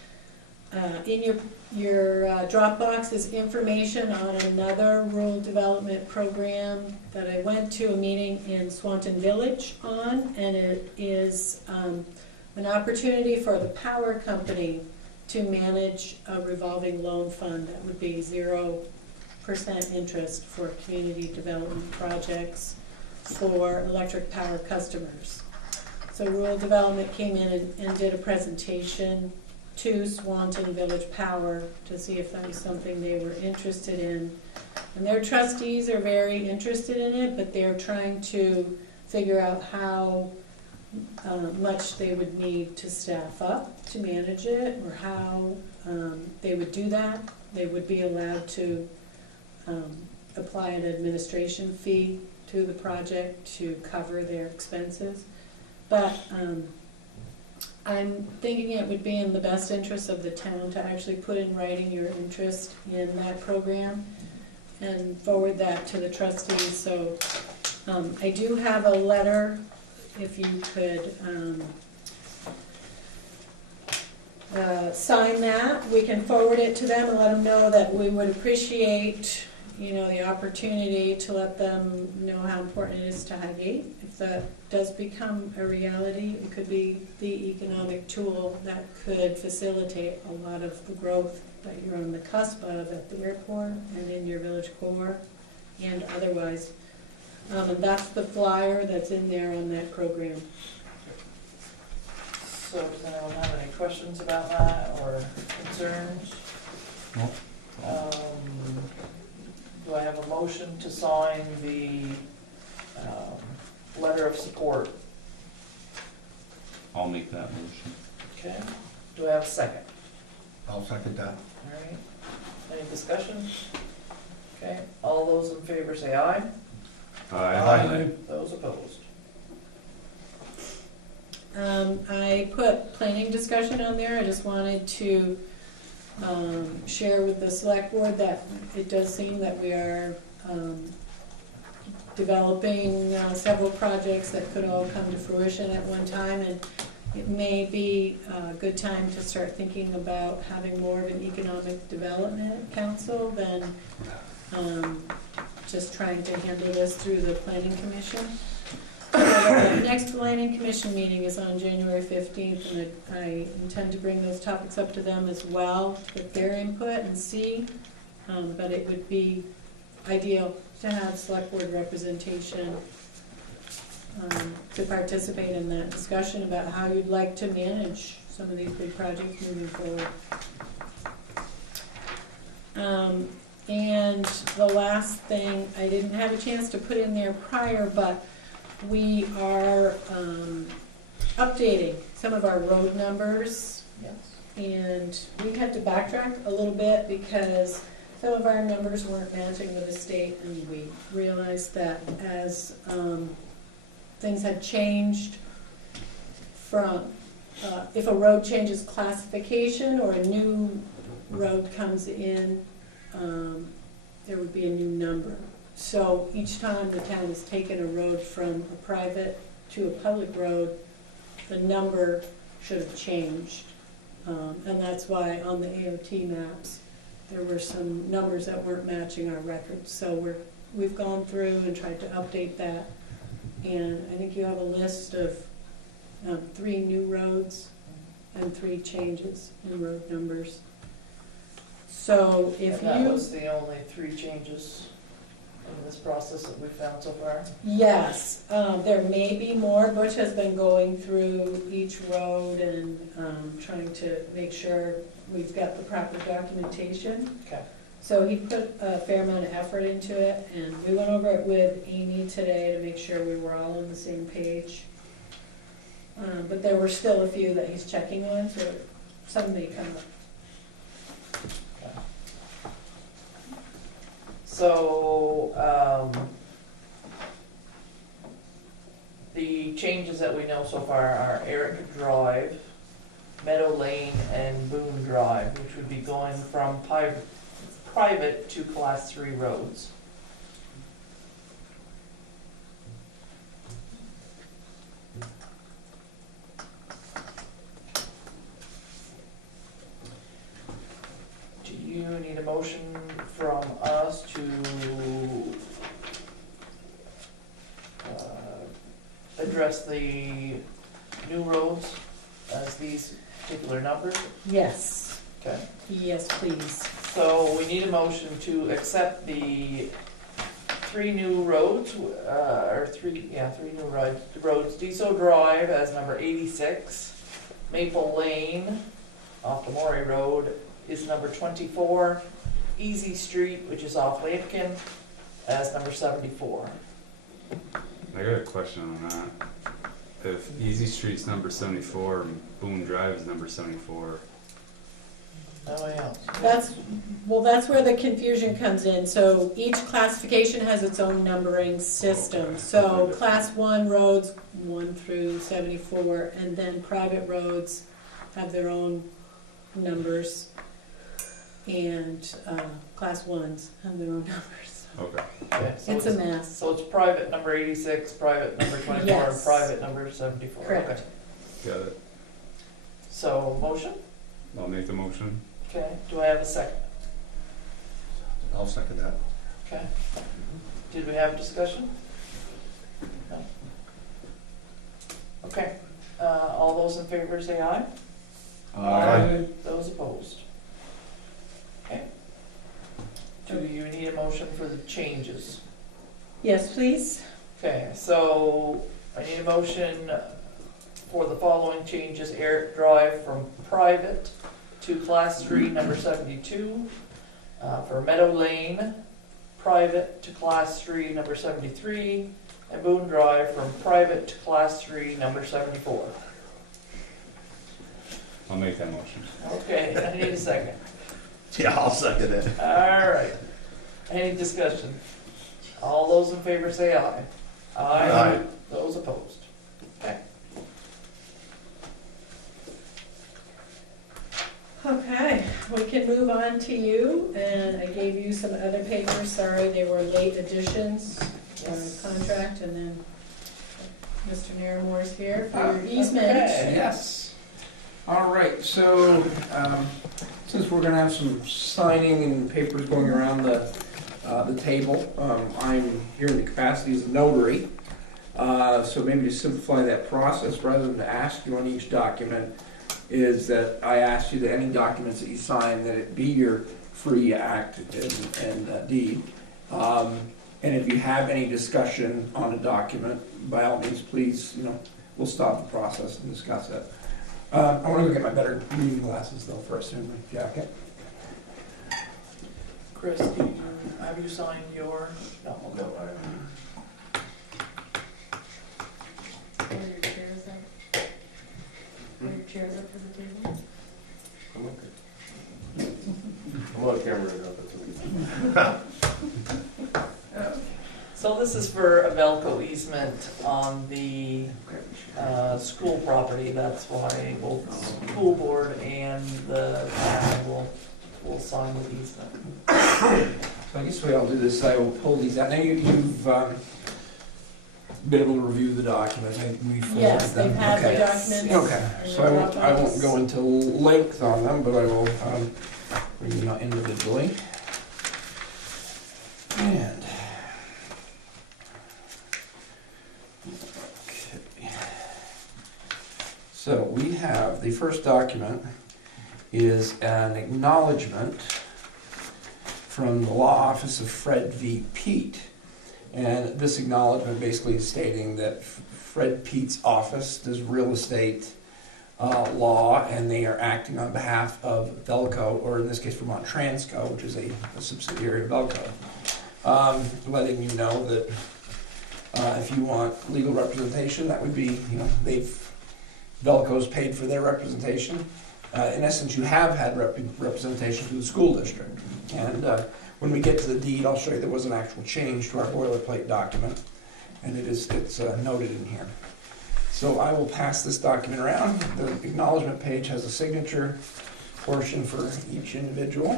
in your Dropbox is information on another rural development program that I went to a meeting in Swanton Village on, and it is an opportunity for the power company to manage a revolving loan fund that would be 0% interest for community development projects for electric power customers. So Rural Development came in and did a presentation to Swanton Village Power to see if that was something they were interested in. And their trustees are very interested in it, but they're trying to figure out how much they would need to staff up to manage it, or how they would do that. They would be allowed to apply an administration fee to the project to cover their expenses. But I'm thinking it would be in the best interest of the town to actually put in writing your interest in that program. and forward that to the trustees, so, I do have a letter, if you could, sign that, we can forward it to them and let them know that we would appreciate, the opportunity to let them know how important it is to Highgate. If that does become a reality, it could be the economic tool that could facilitate a lot of the growth that you're on the cusp of at the airport and in your village core and otherwise. And that's the flyer that's in there on that program. So does anyone have any questions about that or concerns? No. Do I have a motion to sign the letter of support? I'll make that motion. Okay. Do I have a second? I'll second that. All right. Any discussion? Okay. All those in favor say aye. Aye. Those opposed? I put planning discussion on there, I just wanted to share with the select board that it does seem that we are developing several projects that could all come to fruition at one time, and it may be a good time to start thinking about having more of an economic development council than just trying to handle this through the planning commission. The next planning commission meeting is on January 15th, and I intend to bring those topics up to them as well, with their input and see. But it would be ideal to have select board representation to participate in that discussion about how you'd like to manage some of these big projects moving forward. And the last thing, I didn't have a chance to put in there prior, but we are updating some of our road numbers. Yes. And we had to backtrack a little bit because some of our numbers weren't matching with the state, and we realized that as things had changed from, if a road changes classification or a new road comes in, there would be a new number. So each time the town has taken a road from a private to a public road, the number should have changed. And that's why on the AOT maps, there were some numbers that weren't matching our records. So we've gone through and tried to update that. And I think you have a list of 3 new roads and 3 changes in road numbers. So if And that you... was the only 3 changes in this process that we've found so far? Yes, there may be more. Butch has been going through each road and trying to make sure we've got the proper documentation. Okay. So he put a fair amount of effort into it, and we went over it with Amy today to make sure we were all on the same page. But there were still a few that he's checking on, so some may come up. So, the changes that we know so far are Eric Drive, Meadow Lane, and Boone Drive, which would be going from private to Class 3 roads. Do you need a motion from us to address the new roads as these particular numbers? Yes. Okay. Yes, please. So we need a motion to accept the 3 new roads, or 3 new roads. Deso Drive as number 86, Maple Lane off the Maury Road is number 24, Easy Street, which is off Lampkin, as number 74. I got a question on that. If Easy Street's number 74 and Boone Drive is number 74, Oh, yeah. That's where the confusion comes in. So each classification has its own numbering system. So class 1 roads, 1 through 74, and then private roads have their own numbers, and class 1s have their own numbers. Okay. Okay, so It's a mess. So it's private number 86, private number 24, and Yes. private number 74. Correct. Okay. Got it. So, motion? I'll make the motion. Okay, do I have a second? I'll second that. Okay. Did we have discussion? No. Okay, all those in favor say aye. Aye. Those opposed? Okay. Do you need a motion for the changes? Yes, please. Okay, so I need a motion for the following changes. Eric Drive from private to class 3, number 72. For Meadow Lane, private to class 3, number 73. And Boone Drive from private to class 3, number 74. I'll make that motion. Okay, I need a second. Yeah, I'll second it. All right. Any discussion? All those in favor say aye. Aye. Those opposed? Okay. Okay, we can move on to you, and I gave you some other papers, sorry, they were late additions on the contract, and then Mr. Narramore's here for your easement. Okay. Yes. All right, so, since we're gonna have some signing and papers going around the table, I'm here in the capacity as a notary. So maybe to simplify that process, rather than to ask you on each document, is that I ask you that any documents that you sign, that it be your free act and deed. And if you have any discussion on a document, by all means, please, we'll stop the process and discuss it. I want to go get my better reading glasses though first in my jacket. Chris, have you signed your? No. No, Where are your chairs at? Where are your chairs up for the table? I'm okay. I'm on camera enough. So this is for a Velco easement on the school property. That's why both the school board and the town will sign the easement. So I guess the way I'll do this, I will pull these out. Now you've been able to review the documents. Yes, they've had the documents. Okay, so I won't go into length on them, but I will read them out individually. And okay. So we have the first document is an acknowledgement from the law office of Fred V. Pete. And this acknowledgement basically is stating that Fred Pete's office does real estate law, and they are acting on behalf of Velco, or in this case Vermont Transco, which is a subsidiary of Velco. Letting you know that if you want legal representation, that would be, Velco's paid for their representation. In essence, you have had representation through the school district. And when we get to the deed, I'll show you there was an actual change to our boilerplate document, and it's noted in here. So I will pass this document around. The acknowledgement page has a signature portion for each individual.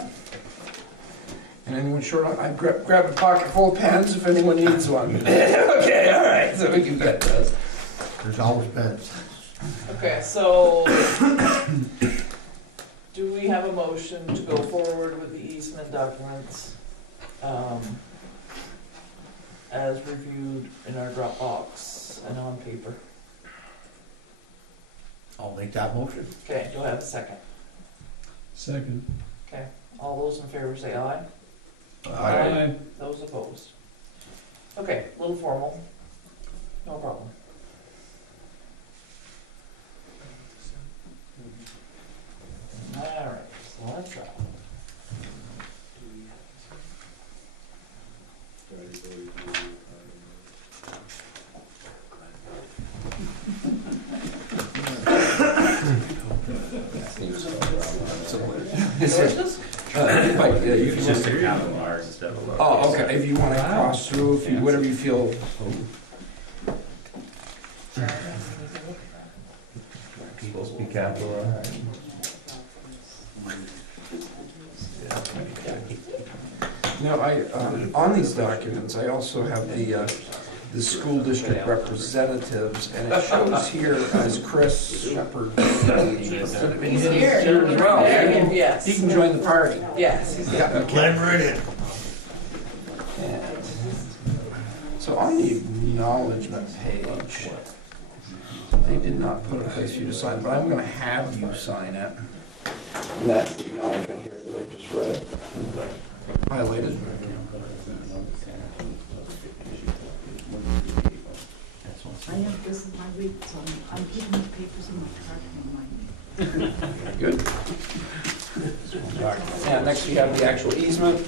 And anyone short on, I've grabbed a pocket full of pens if anyone needs one. Okay, all right, so we can get those. There's always pens. Okay, so do we have a motion to go forward with the easement documents as reviewed in our Dropbox and on paper? I'll make that motion. Okay, do I have a second? Second. Okay, all those in favor say aye. Aye. Those opposed? Okay, a little formal, no problem. All right, so let's try. You can Just a capital R instead of a lowercase. Oh, okay, if you want to cross through, if you, whatever you feel. Supposed to be capital R. Now, on these documents, I also have the school district representatives, and it shows here as Chris Shepherd. He's here as well. Yes. He can join the party. Yes. Yeah, Glenn right in. and so on the acknowledgement page, they did not put a place for you to sign, but I'm gonna have you sign it. And that acknowledgement here that I just read, highlighted. I have, this is my week, so I'm keeping the papers in my truck and Good. And next we have the actual easement.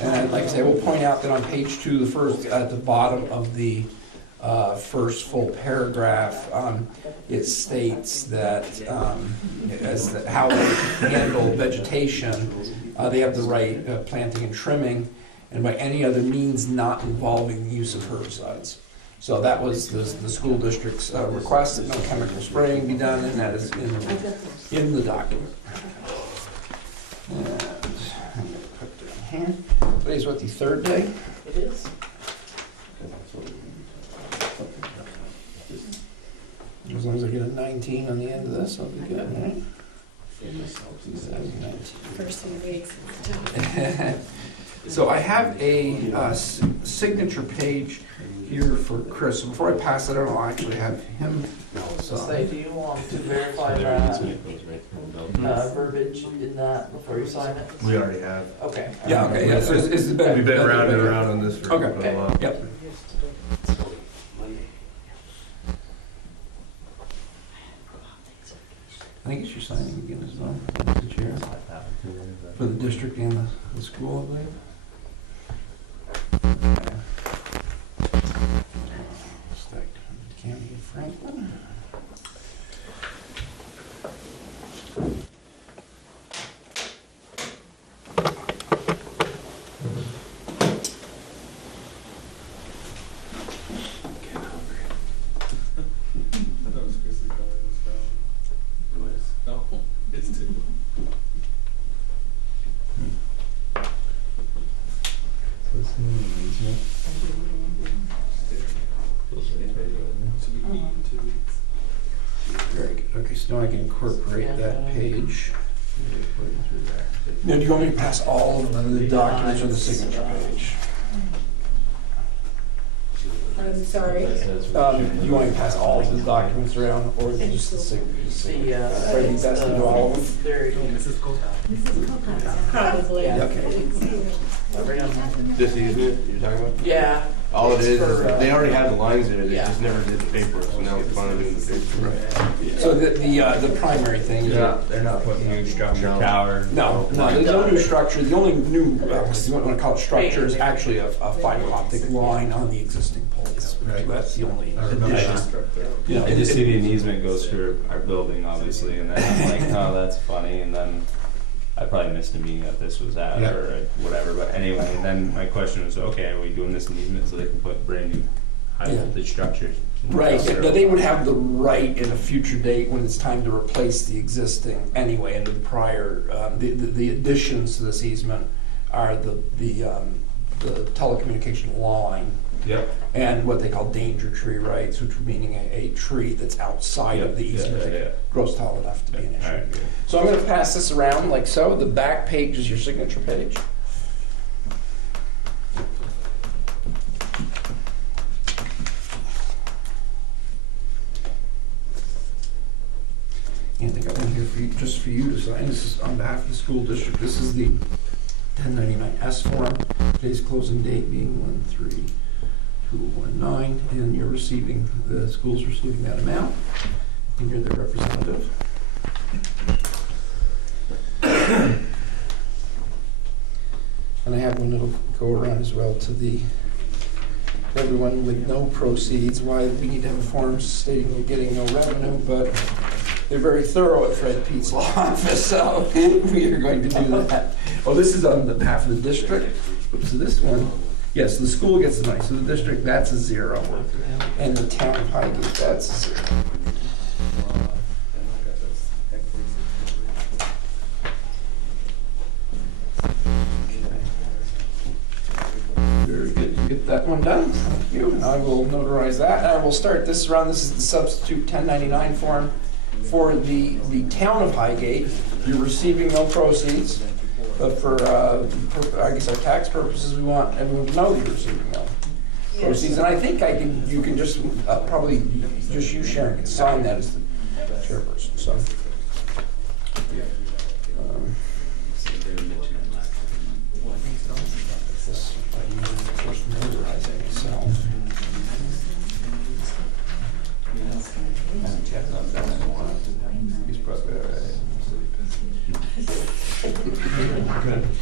And like I say, we'll point out that on page 2, the first, at the bottom of the first full paragraph, it states that how they handle vegetation, they have the right planting and trimming, and by any other means not involving the use of herbicides. So that was the school district's request that no chemical spraying be done, and that is in the document. And I'm gonna put that in here. Today's what, the third day? It is. As long as I get a 19 on the end of this, I'll be good, right? 19. First few weeks. So I have a signature page here for Chris. So before I pass it on, I'll actually have him Say, do you want to verify that verbiage in that before you sign it? We already have. Okay. Yeah, okay, yeah. So it's the We've been around and around on this for Okay. a while. Yep. I think it's your signing again as well, the chair, for the district and the school, I believe. Cammy Franklin. Very good. Okay, so now I can incorporate that page. Now, do you want me to pass all of the documents on the signature page? I'm sorry. Do you want me to pass all of the documents around, or just the signatures? Probably best to do all of them. There you go. Probably. Yeah, okay. This easement you're talking about? Yeah. All it It's is, for, they already had the lines in it, they yeah. just never did the paper, so now we're finally doing the paper. Right. So the primary thing is They're not putting new structure, No. tower. no, there's no new structure. The only new, if you want to call it structure, is actually a fiber optic line on the existing poles. Right. That's the only remember addition. Yeah, I just see the easement goes through our building, obviously, and then I'm like, oh, that's funny, and then I probably missed a meeting that this was at, Yeah. or whatever, but anyway, then my question was, okay, are we doing this in easement so they can put brand new high Yeah. voltage structures? Right, but they would have the right in a future date when it's time to replace the existing anyway, under the prior, the additions to this easement are the telecommunication line Yep. and what they call danger tree rights, which would meaning a tree that's outside of the easement that grows tall enough to be an issue. Alright, good. So I'm gonna pass this around like so. The back page is your signature page. And I got one here for you, just for you to sign. This is on behalf of the school district. This is the 1099-S form. Today's closing date being 1/3/2019, and you're receiving, the school's receiving that amount, and you're their representative. And I have one that'll go around as well to everyone with no proceeds, why we need to have a form stating we're getting no revenue, but they're very thorough at Fred Pete's law office, so we are going to do that. Oh, this is on behalf of the district. So this one, yes, the school gets the money, so the district, that's a 0. And the town of Highgate, that's a 0. Brenda. Thank you. I will notarize that. And I will start this round. This is the substitute 1099 form for the town of Highgate. You're receiving no proceeds, but for, I guess our tax purposes, we want everyone to know that you're receiving no proceeds. And I think you can just, probably, just you, Sharon, can sign that as the chairperson, so.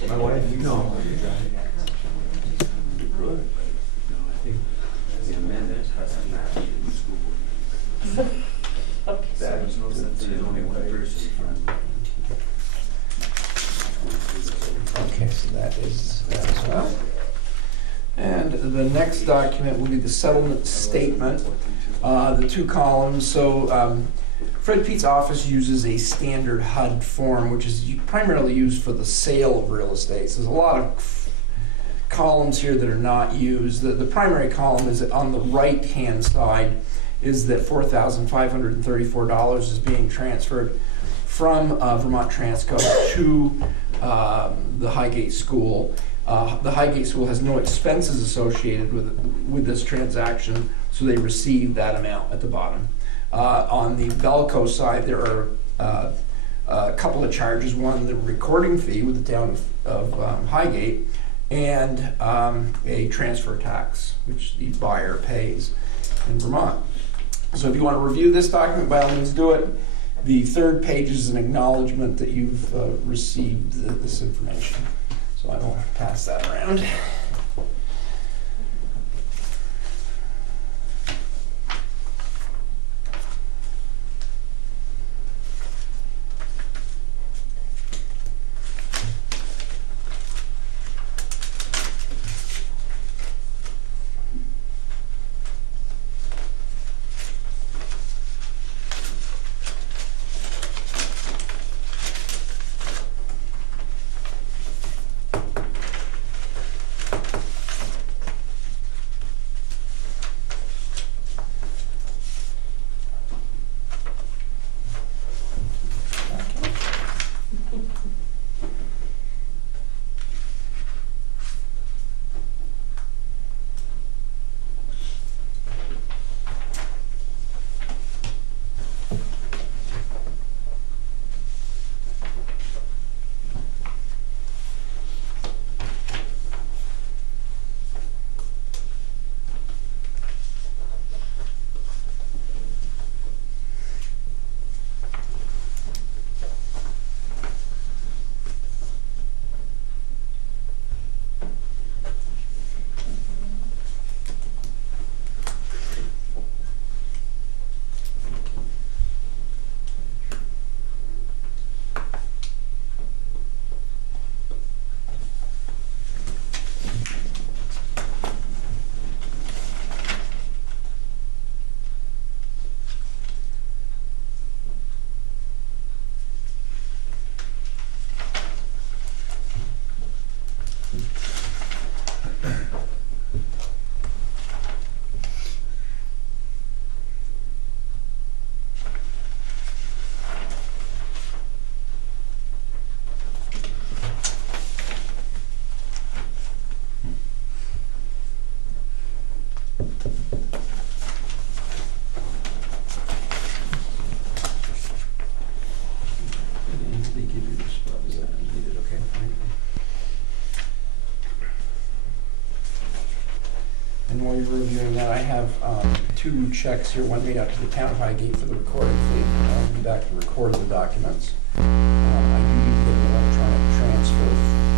My wife, no. Okay, so that is that as well. And the next document will be the settlement statement, the 2 columns. So Fred Pete's office uses a standard HUD form, which is primarily used for the sale of real estate. So there's a lot of columns here that are not used. The primary column is on the right-hand side, is that $4,534 is being transferred from Vermont Transco to the Highgate School. The Highgate School has no expenses associated with this transaction, so they receive that amount at the bottom. On the Belco side, there are a couple of charges. One, the recording fee with the town of Highgate, and a transfer tax, which the buyer pays in Vermont. So if you want to review this document, by all means do it. The 3rd page is an acknowledgement that you've received this information. So I will pass that around. And while you're reviewing that, I have 2 checks here, one made out to the town of Highgate for the recording fee. I'll be back to record the documents. I do need to get an electronic transfer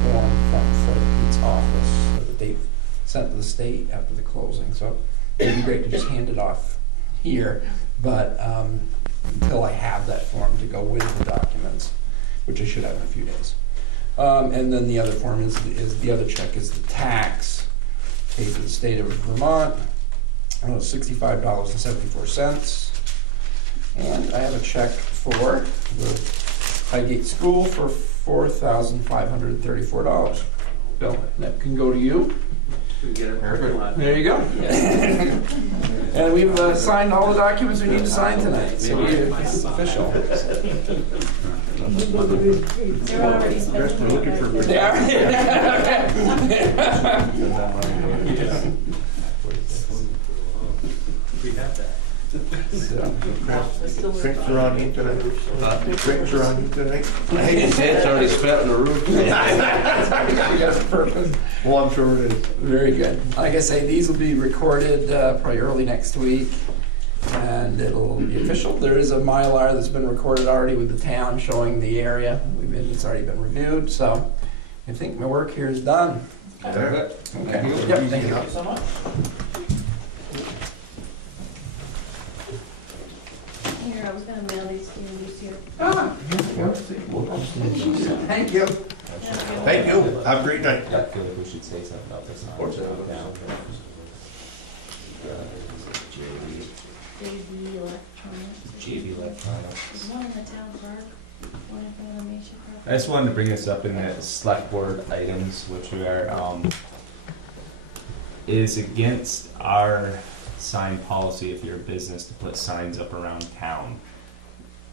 form from Fred Pete's office that they've sent to the state after the closing. So it'd be great to just hand it off here, but until I have that form to go with the documents, which I should have in a few days. And then the other form is the other check is the tax paid to the state of Vermont, $65.74. And I have a check for the Highgate School for $4,534. Bill, that can go to you. There you go. And we've signed all the documents we need to sign tonight, so it's official. They're already spending. They are? We have that. Drinks are on you tonight? Drinks are on you tonight? His head's already spent in the roof. Well, I'm sure it is. Very good. Like I say, these will be recorded probably early next week, and it'll be official. There is a Mylar that's been recorded already with the town showing the area. It's already been reviewed, so I think my work here is done. Okay. Okay. Yep, thank you so much. Here, I was gonna mail these to you this year. Thank you. Thank you. Have a great night. I feel like we should say something about this. JV Electronics. JV Electronics. There's one in the town park, one in front of the Nation Park. I just wanted to bring this up in the select board items, which we are, is against our sign policy if you're a business to put signs up around town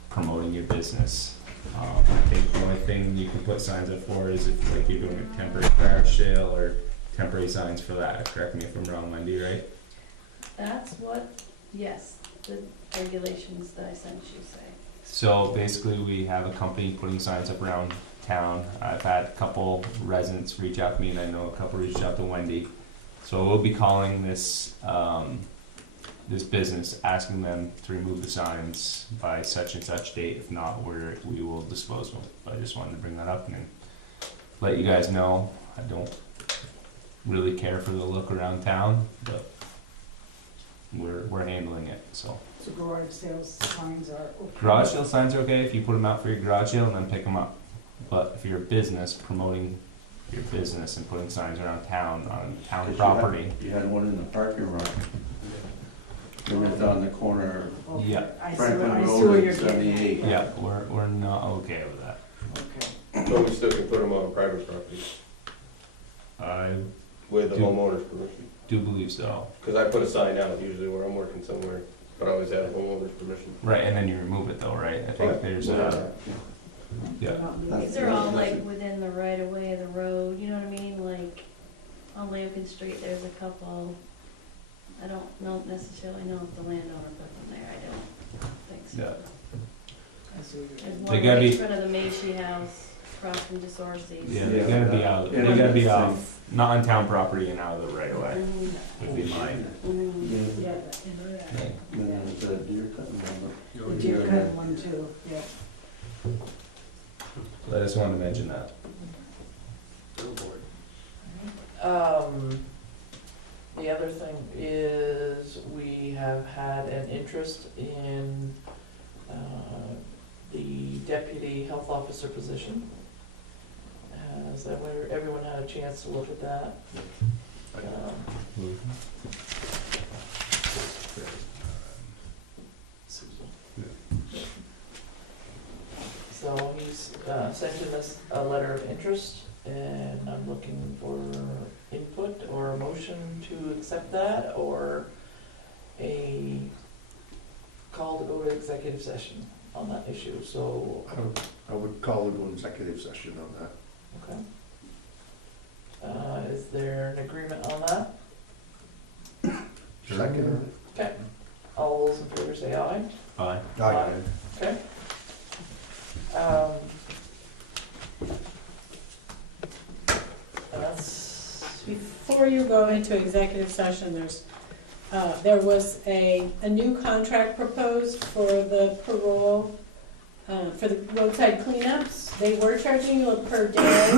promoting your business. I think the only thing you can put signs up for is if like you're doing a temporary garage sale or temporary signs for that. Correct me if I'm wrong, Wendy, right? That's what, yes, the regulations that I sent you say. So basically we have a company putting signs up around town. I've had a couple residents reach out to me and I know a couple reached out to Wendy. So we'll be calling this this business, asking them to remove the signs by such and such date. If not, we will dispose of them. But I just wanted to bring that up and let you guys know. I don't really care for the look around town, but we're handling it. So garage sales signs are okay. garage sale signs are okay if you put them out for your garage sale and then pick them up. But if you're a business promoting your business and putting signs around town on town property, You had one in the parking lot. It was on the corner of yeah, I see Franklin what Road you're and getting at. 78. yeah, we're not okay with that. Okay. But we still can put them on private property I with the Do- homeowner's permission. do believe so. Because I put a sign out usually where I'm working somewhere, but I always have homeowner's permission. Right, and then you remove it though, right? I think there's a, yeah. These are all like within the right of way of the road, you know what I mean? Like on Lincoln Street, there's a couple. I don't necessarily know if the landowner put them there, I don't think so. Yeah. I see what you're There's getting one They gotta right in be- front of the Macy House, across from DeSorcy's. Yeah, they gotta be out, they gotta be off, not on town property and out of the right of way, would be mine. Mhm. Yeah, that, you know that. Then there's a deer cutting one. The deer cutting one too, yeah. I just wanted to mention that. The other thing is we have had an interest in the deputy health officer position. Has everyone had a chance to look at that? So he's sent in us a letter of interest, and I'm looking for input or a motion to accept that, or a call to go to executive session on that issue, so, I would call it an executive session on that. okay. Is there an agreement on that? Second. Okay, all those in favor say aye. Bye. Aye. Okay. That's, Before you go into executive session, there was a new contract proposed for the parole, for the roadside cleanups. They were charging you per day.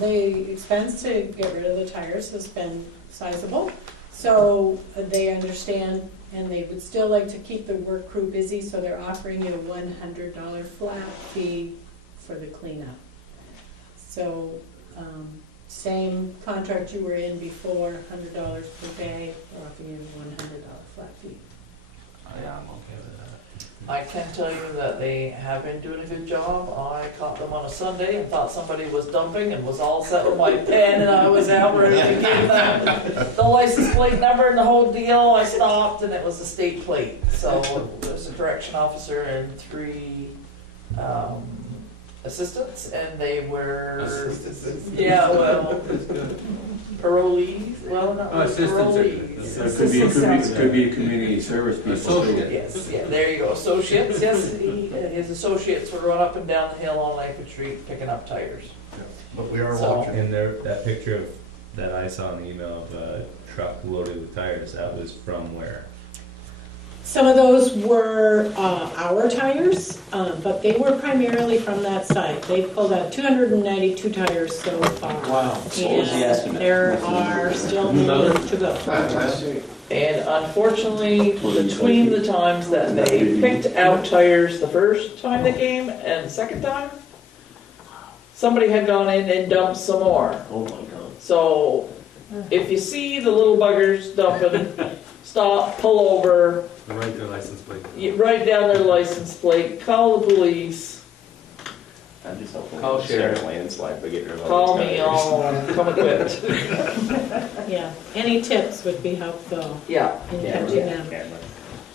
The expense to get rid of the tires has been sizable. So they understand, and they would still like to keep the work crew busy, so they're offering you a $100 flat fee for the cleanup. So, same contract you were in before, $100 per day, they're offering you a $100 flat fee. Yeah, I'm okay with that. I can tell you that they have been doing a good job. I caught them on a Sunday and thought somebody was dumping and was all set with my pen, and I was out ready to give them the license plate number and the whole deal. I stopped and it was a state plate. So there's a correction officer and 3 assistants, and they were, yeah, well, parolees, well, not really parolees. Could be a community service people. Yes, yeah, there you go, associates, yes, his associates would run up and down the hill on Langford Street picking up tires. But we are So- watching. And there, that picture of, that I saw in the email of a truck loaded with tires, that was from where? Some of those were our tires, but they were primarily from that site. They pulled out 292 tires so far. Wow. And there are still more to go. And unfortunately, between the times that they picked out tires the first time they came and the second time, somebody had gone in and dumped some more. Oh my God. So if you see the little buggers dumping, stop, pull over, Write their license plate. you write down their license plate, call the police, I'm just hoping. Call sheriff. Landslide, but get rid of all call these me, tires. I'll come equipped. Yeah, any tips would be helpful Yeah. in Camera, catching them. camera.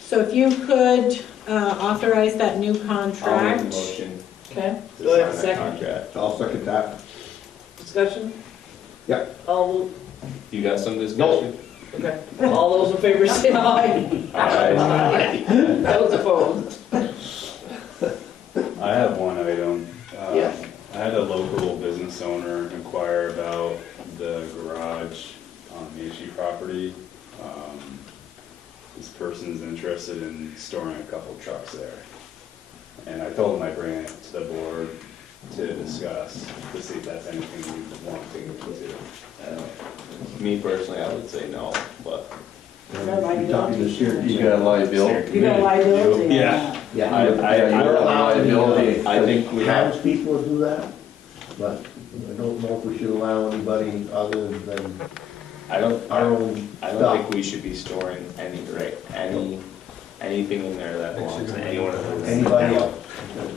So if you could authorize that new I'll make a contract. motion Okay, to do I have a sign that second contract. I'll second that. discussion? Yeah. All, You got some discussion? okay, all those in favor say aye. Aye. Those opposed? I have one item. Yeah. I had a local business owner inquire about the garage on Main Street property. This person's interested in storing a couple trucks there. And I told him I'd bring it to the board to discuss, to see if that's anything we want to consider. Me personally, I would say no, but. You got liability. You got a liability. You got liability. Yeah. Yeah. You're allowing, I think we have, Townspeople to do that, but I don't know if we should allow anybody other than I don't stuff. think we should be storing anything in there that belongs to anyone of those. Anybody else.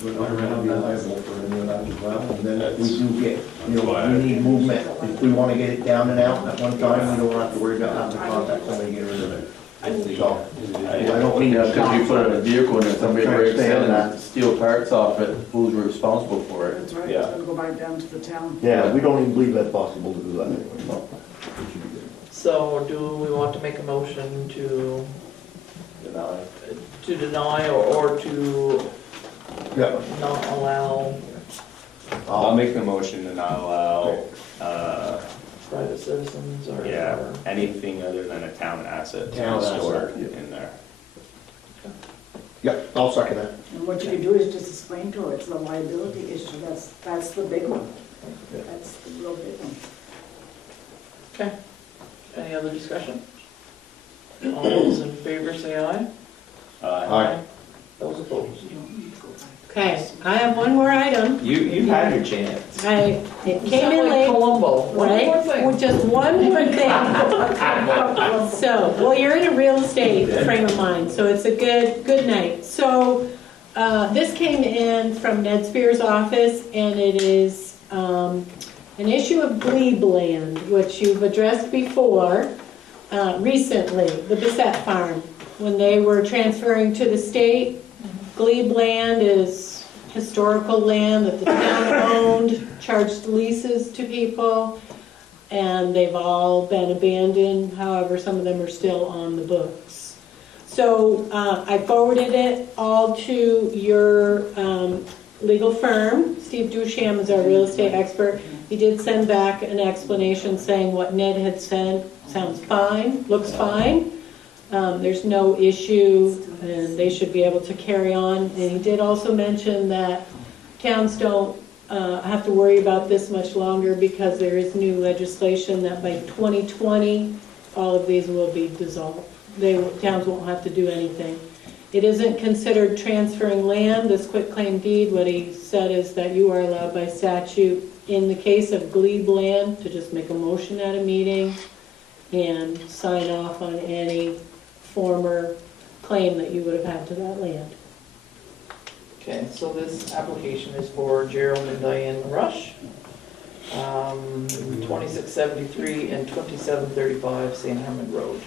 We're not gonna be liable for any of that as well. And then if we do get, we need movement. If we wanna get it down and out at one time, we don't have to worry about having to contact somebody to get rid of it. So, I don't mean Yeah, to. because you put it in a vehicle and if somebody Try to breaks stay in on and that. steal parts off it, who's responsible for it? That's right, Yeah. it's gonna go back down to the town. Yeah, we don't even believe that's possible to do that anyway. No. It should be good. So do we want to make a motion to deny or to Yeah. not allow I'll make the motion to not allow, private citizens or? yeah, anything other than a town asset to Town be asset, stored yeah. in there. Yeah, I'll second that. And what you can do is just explain to her, it's the liability issue, that's the big one. That's the real big one. Okay. Any other discussion? All those in favor say aye. Aye. Those opposed? Okay, I have one more item. You had your chance. It You came sound in like late. Columbo. One more Right, thing. with just one more thing. So, well, you're in a real estate frame of mind, so it's a good night. So, this came in from Ned Spear's office, and it is an issue of glebe land, which you've addressed before, recently, the Bissett Farm. When they were transferring to the state, glebe land is historical land that the town owned, charged leases to people, and they've all been abandoned. However, some of them are still on the books. So I forwarded it all to your legal firm. Steve Dusham is our real estate expert. He did send back an explanation saying what Ned had said sounds fine, looks fine. There's no issue, and they should be able to carry on. And he did also mention that towns don't have to worry about this much longer because there is new legislation that by 2020, all of these will be dissolved. Towns won't have to do anything. It isn't considered transferring land, this quitclaim deed. What he said is that you are allowed by statute, in the case of glebe land, to just make a motion at a meeting and sign off on any former claim that you would have had to that land. Okay, so this application is for Gerald and Diane Rush. 2673 and 2735 St. Herman Road.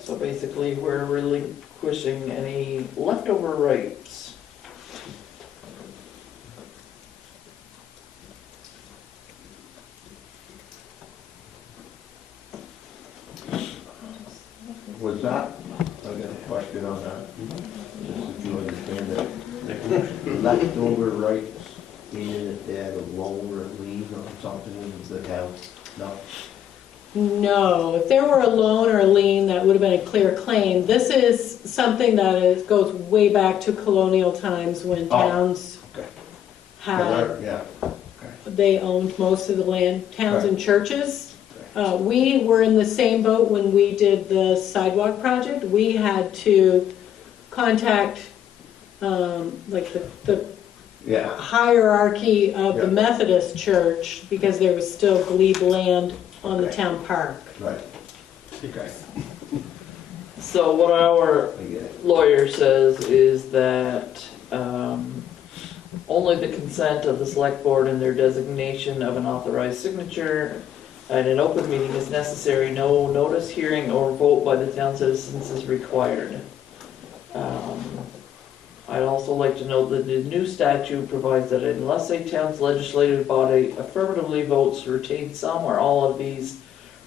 So basically, we're relinquishing any leftover rights. Was that, I got a question on that. Just so you understand that. Leftover rights, meaning if they had a loan or a lien on something in the town? No? No, if there were a loan or a lien, that would have been a clear claim. This is something that goes way back to colonial times when towns Okay. had, Yeah. they owned most of the land, towns Right. and churches. We were in the same boat when we did the sidewalk project. We had to contact, like the Yeah. hierarchy of the Yeah. Methodist church because there was still glebe land on the Okay. town park. Right. Okay. So what our I get it. lawyer says is that only the consent of the select board and their designation of an authorized signature and an open meeting is necessary. No notice, hearing, or vote by the town citizens is required. I'd also like to note that the new statute provides that unless a town's legislative body affirmatively votes to retain some or all of these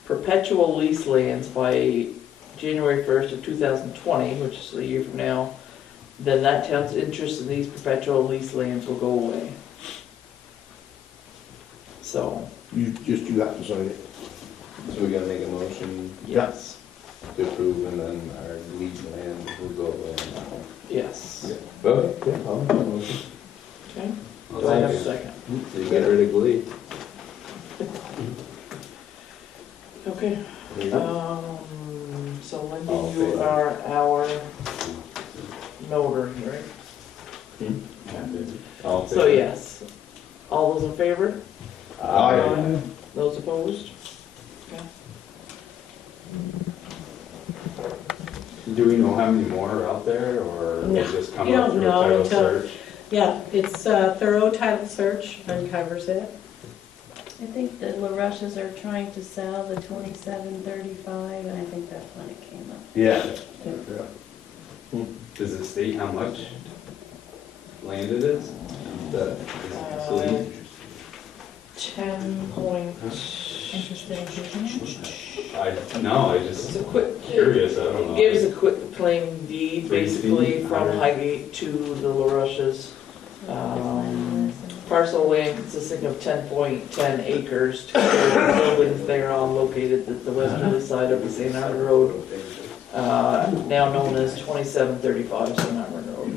perpetual lease lands by January 1st of 2020, which is a year from now, then that town's interest in these perpetual lease lands will go away. So, You have to sign it. So we gotta make a motion yes, to approve and then our lead land will go away. yes. Okay, yeah, I'll make a motion. Okay, do I have a second? So you get rid of Glee. Okay, There you go. so All Lindy, in you favor? are our notary, right? All in So favor? yes, all those in favor? Aye. Those opposed? Okay. Do we know how many more are out there, or No, will just come you up don't through a know title until- search? Yeah, it's a thorough title search uncovers it. I think the LaRushes are trying to sell the 2735, and I think that's when it came up. Yeah. Does it state how much land it is? The, Uh, 10 point. Interested in taking it? I It's just a quick, curious, I don't know. it gives a quick claim deed, Claim basically, deed, from alright. Highgate to the LaRushes. Parcel of land consisting of 10.10 acres, two buildings thereon located at the westerly side of the St. Armand Road, now known as 2735 St. Armand Road.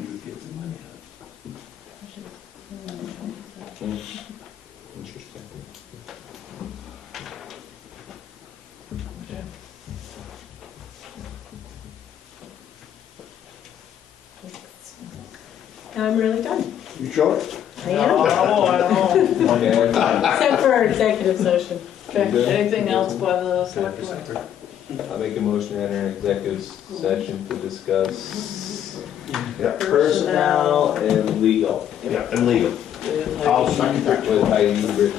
Interesting. Okay. I'm really done. You sure? I am, I don't know. Okay. except for our executive session. Okay, anything else by the select board? I'll make a motion to enter an executive session to discuss Personnel. and legal Yeah, and legal. I'll second that. with Heidi, Rich,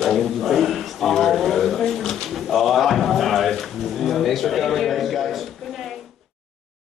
All those in favor? All in favor? and Aye. Thanks for coming. Thanks, guys.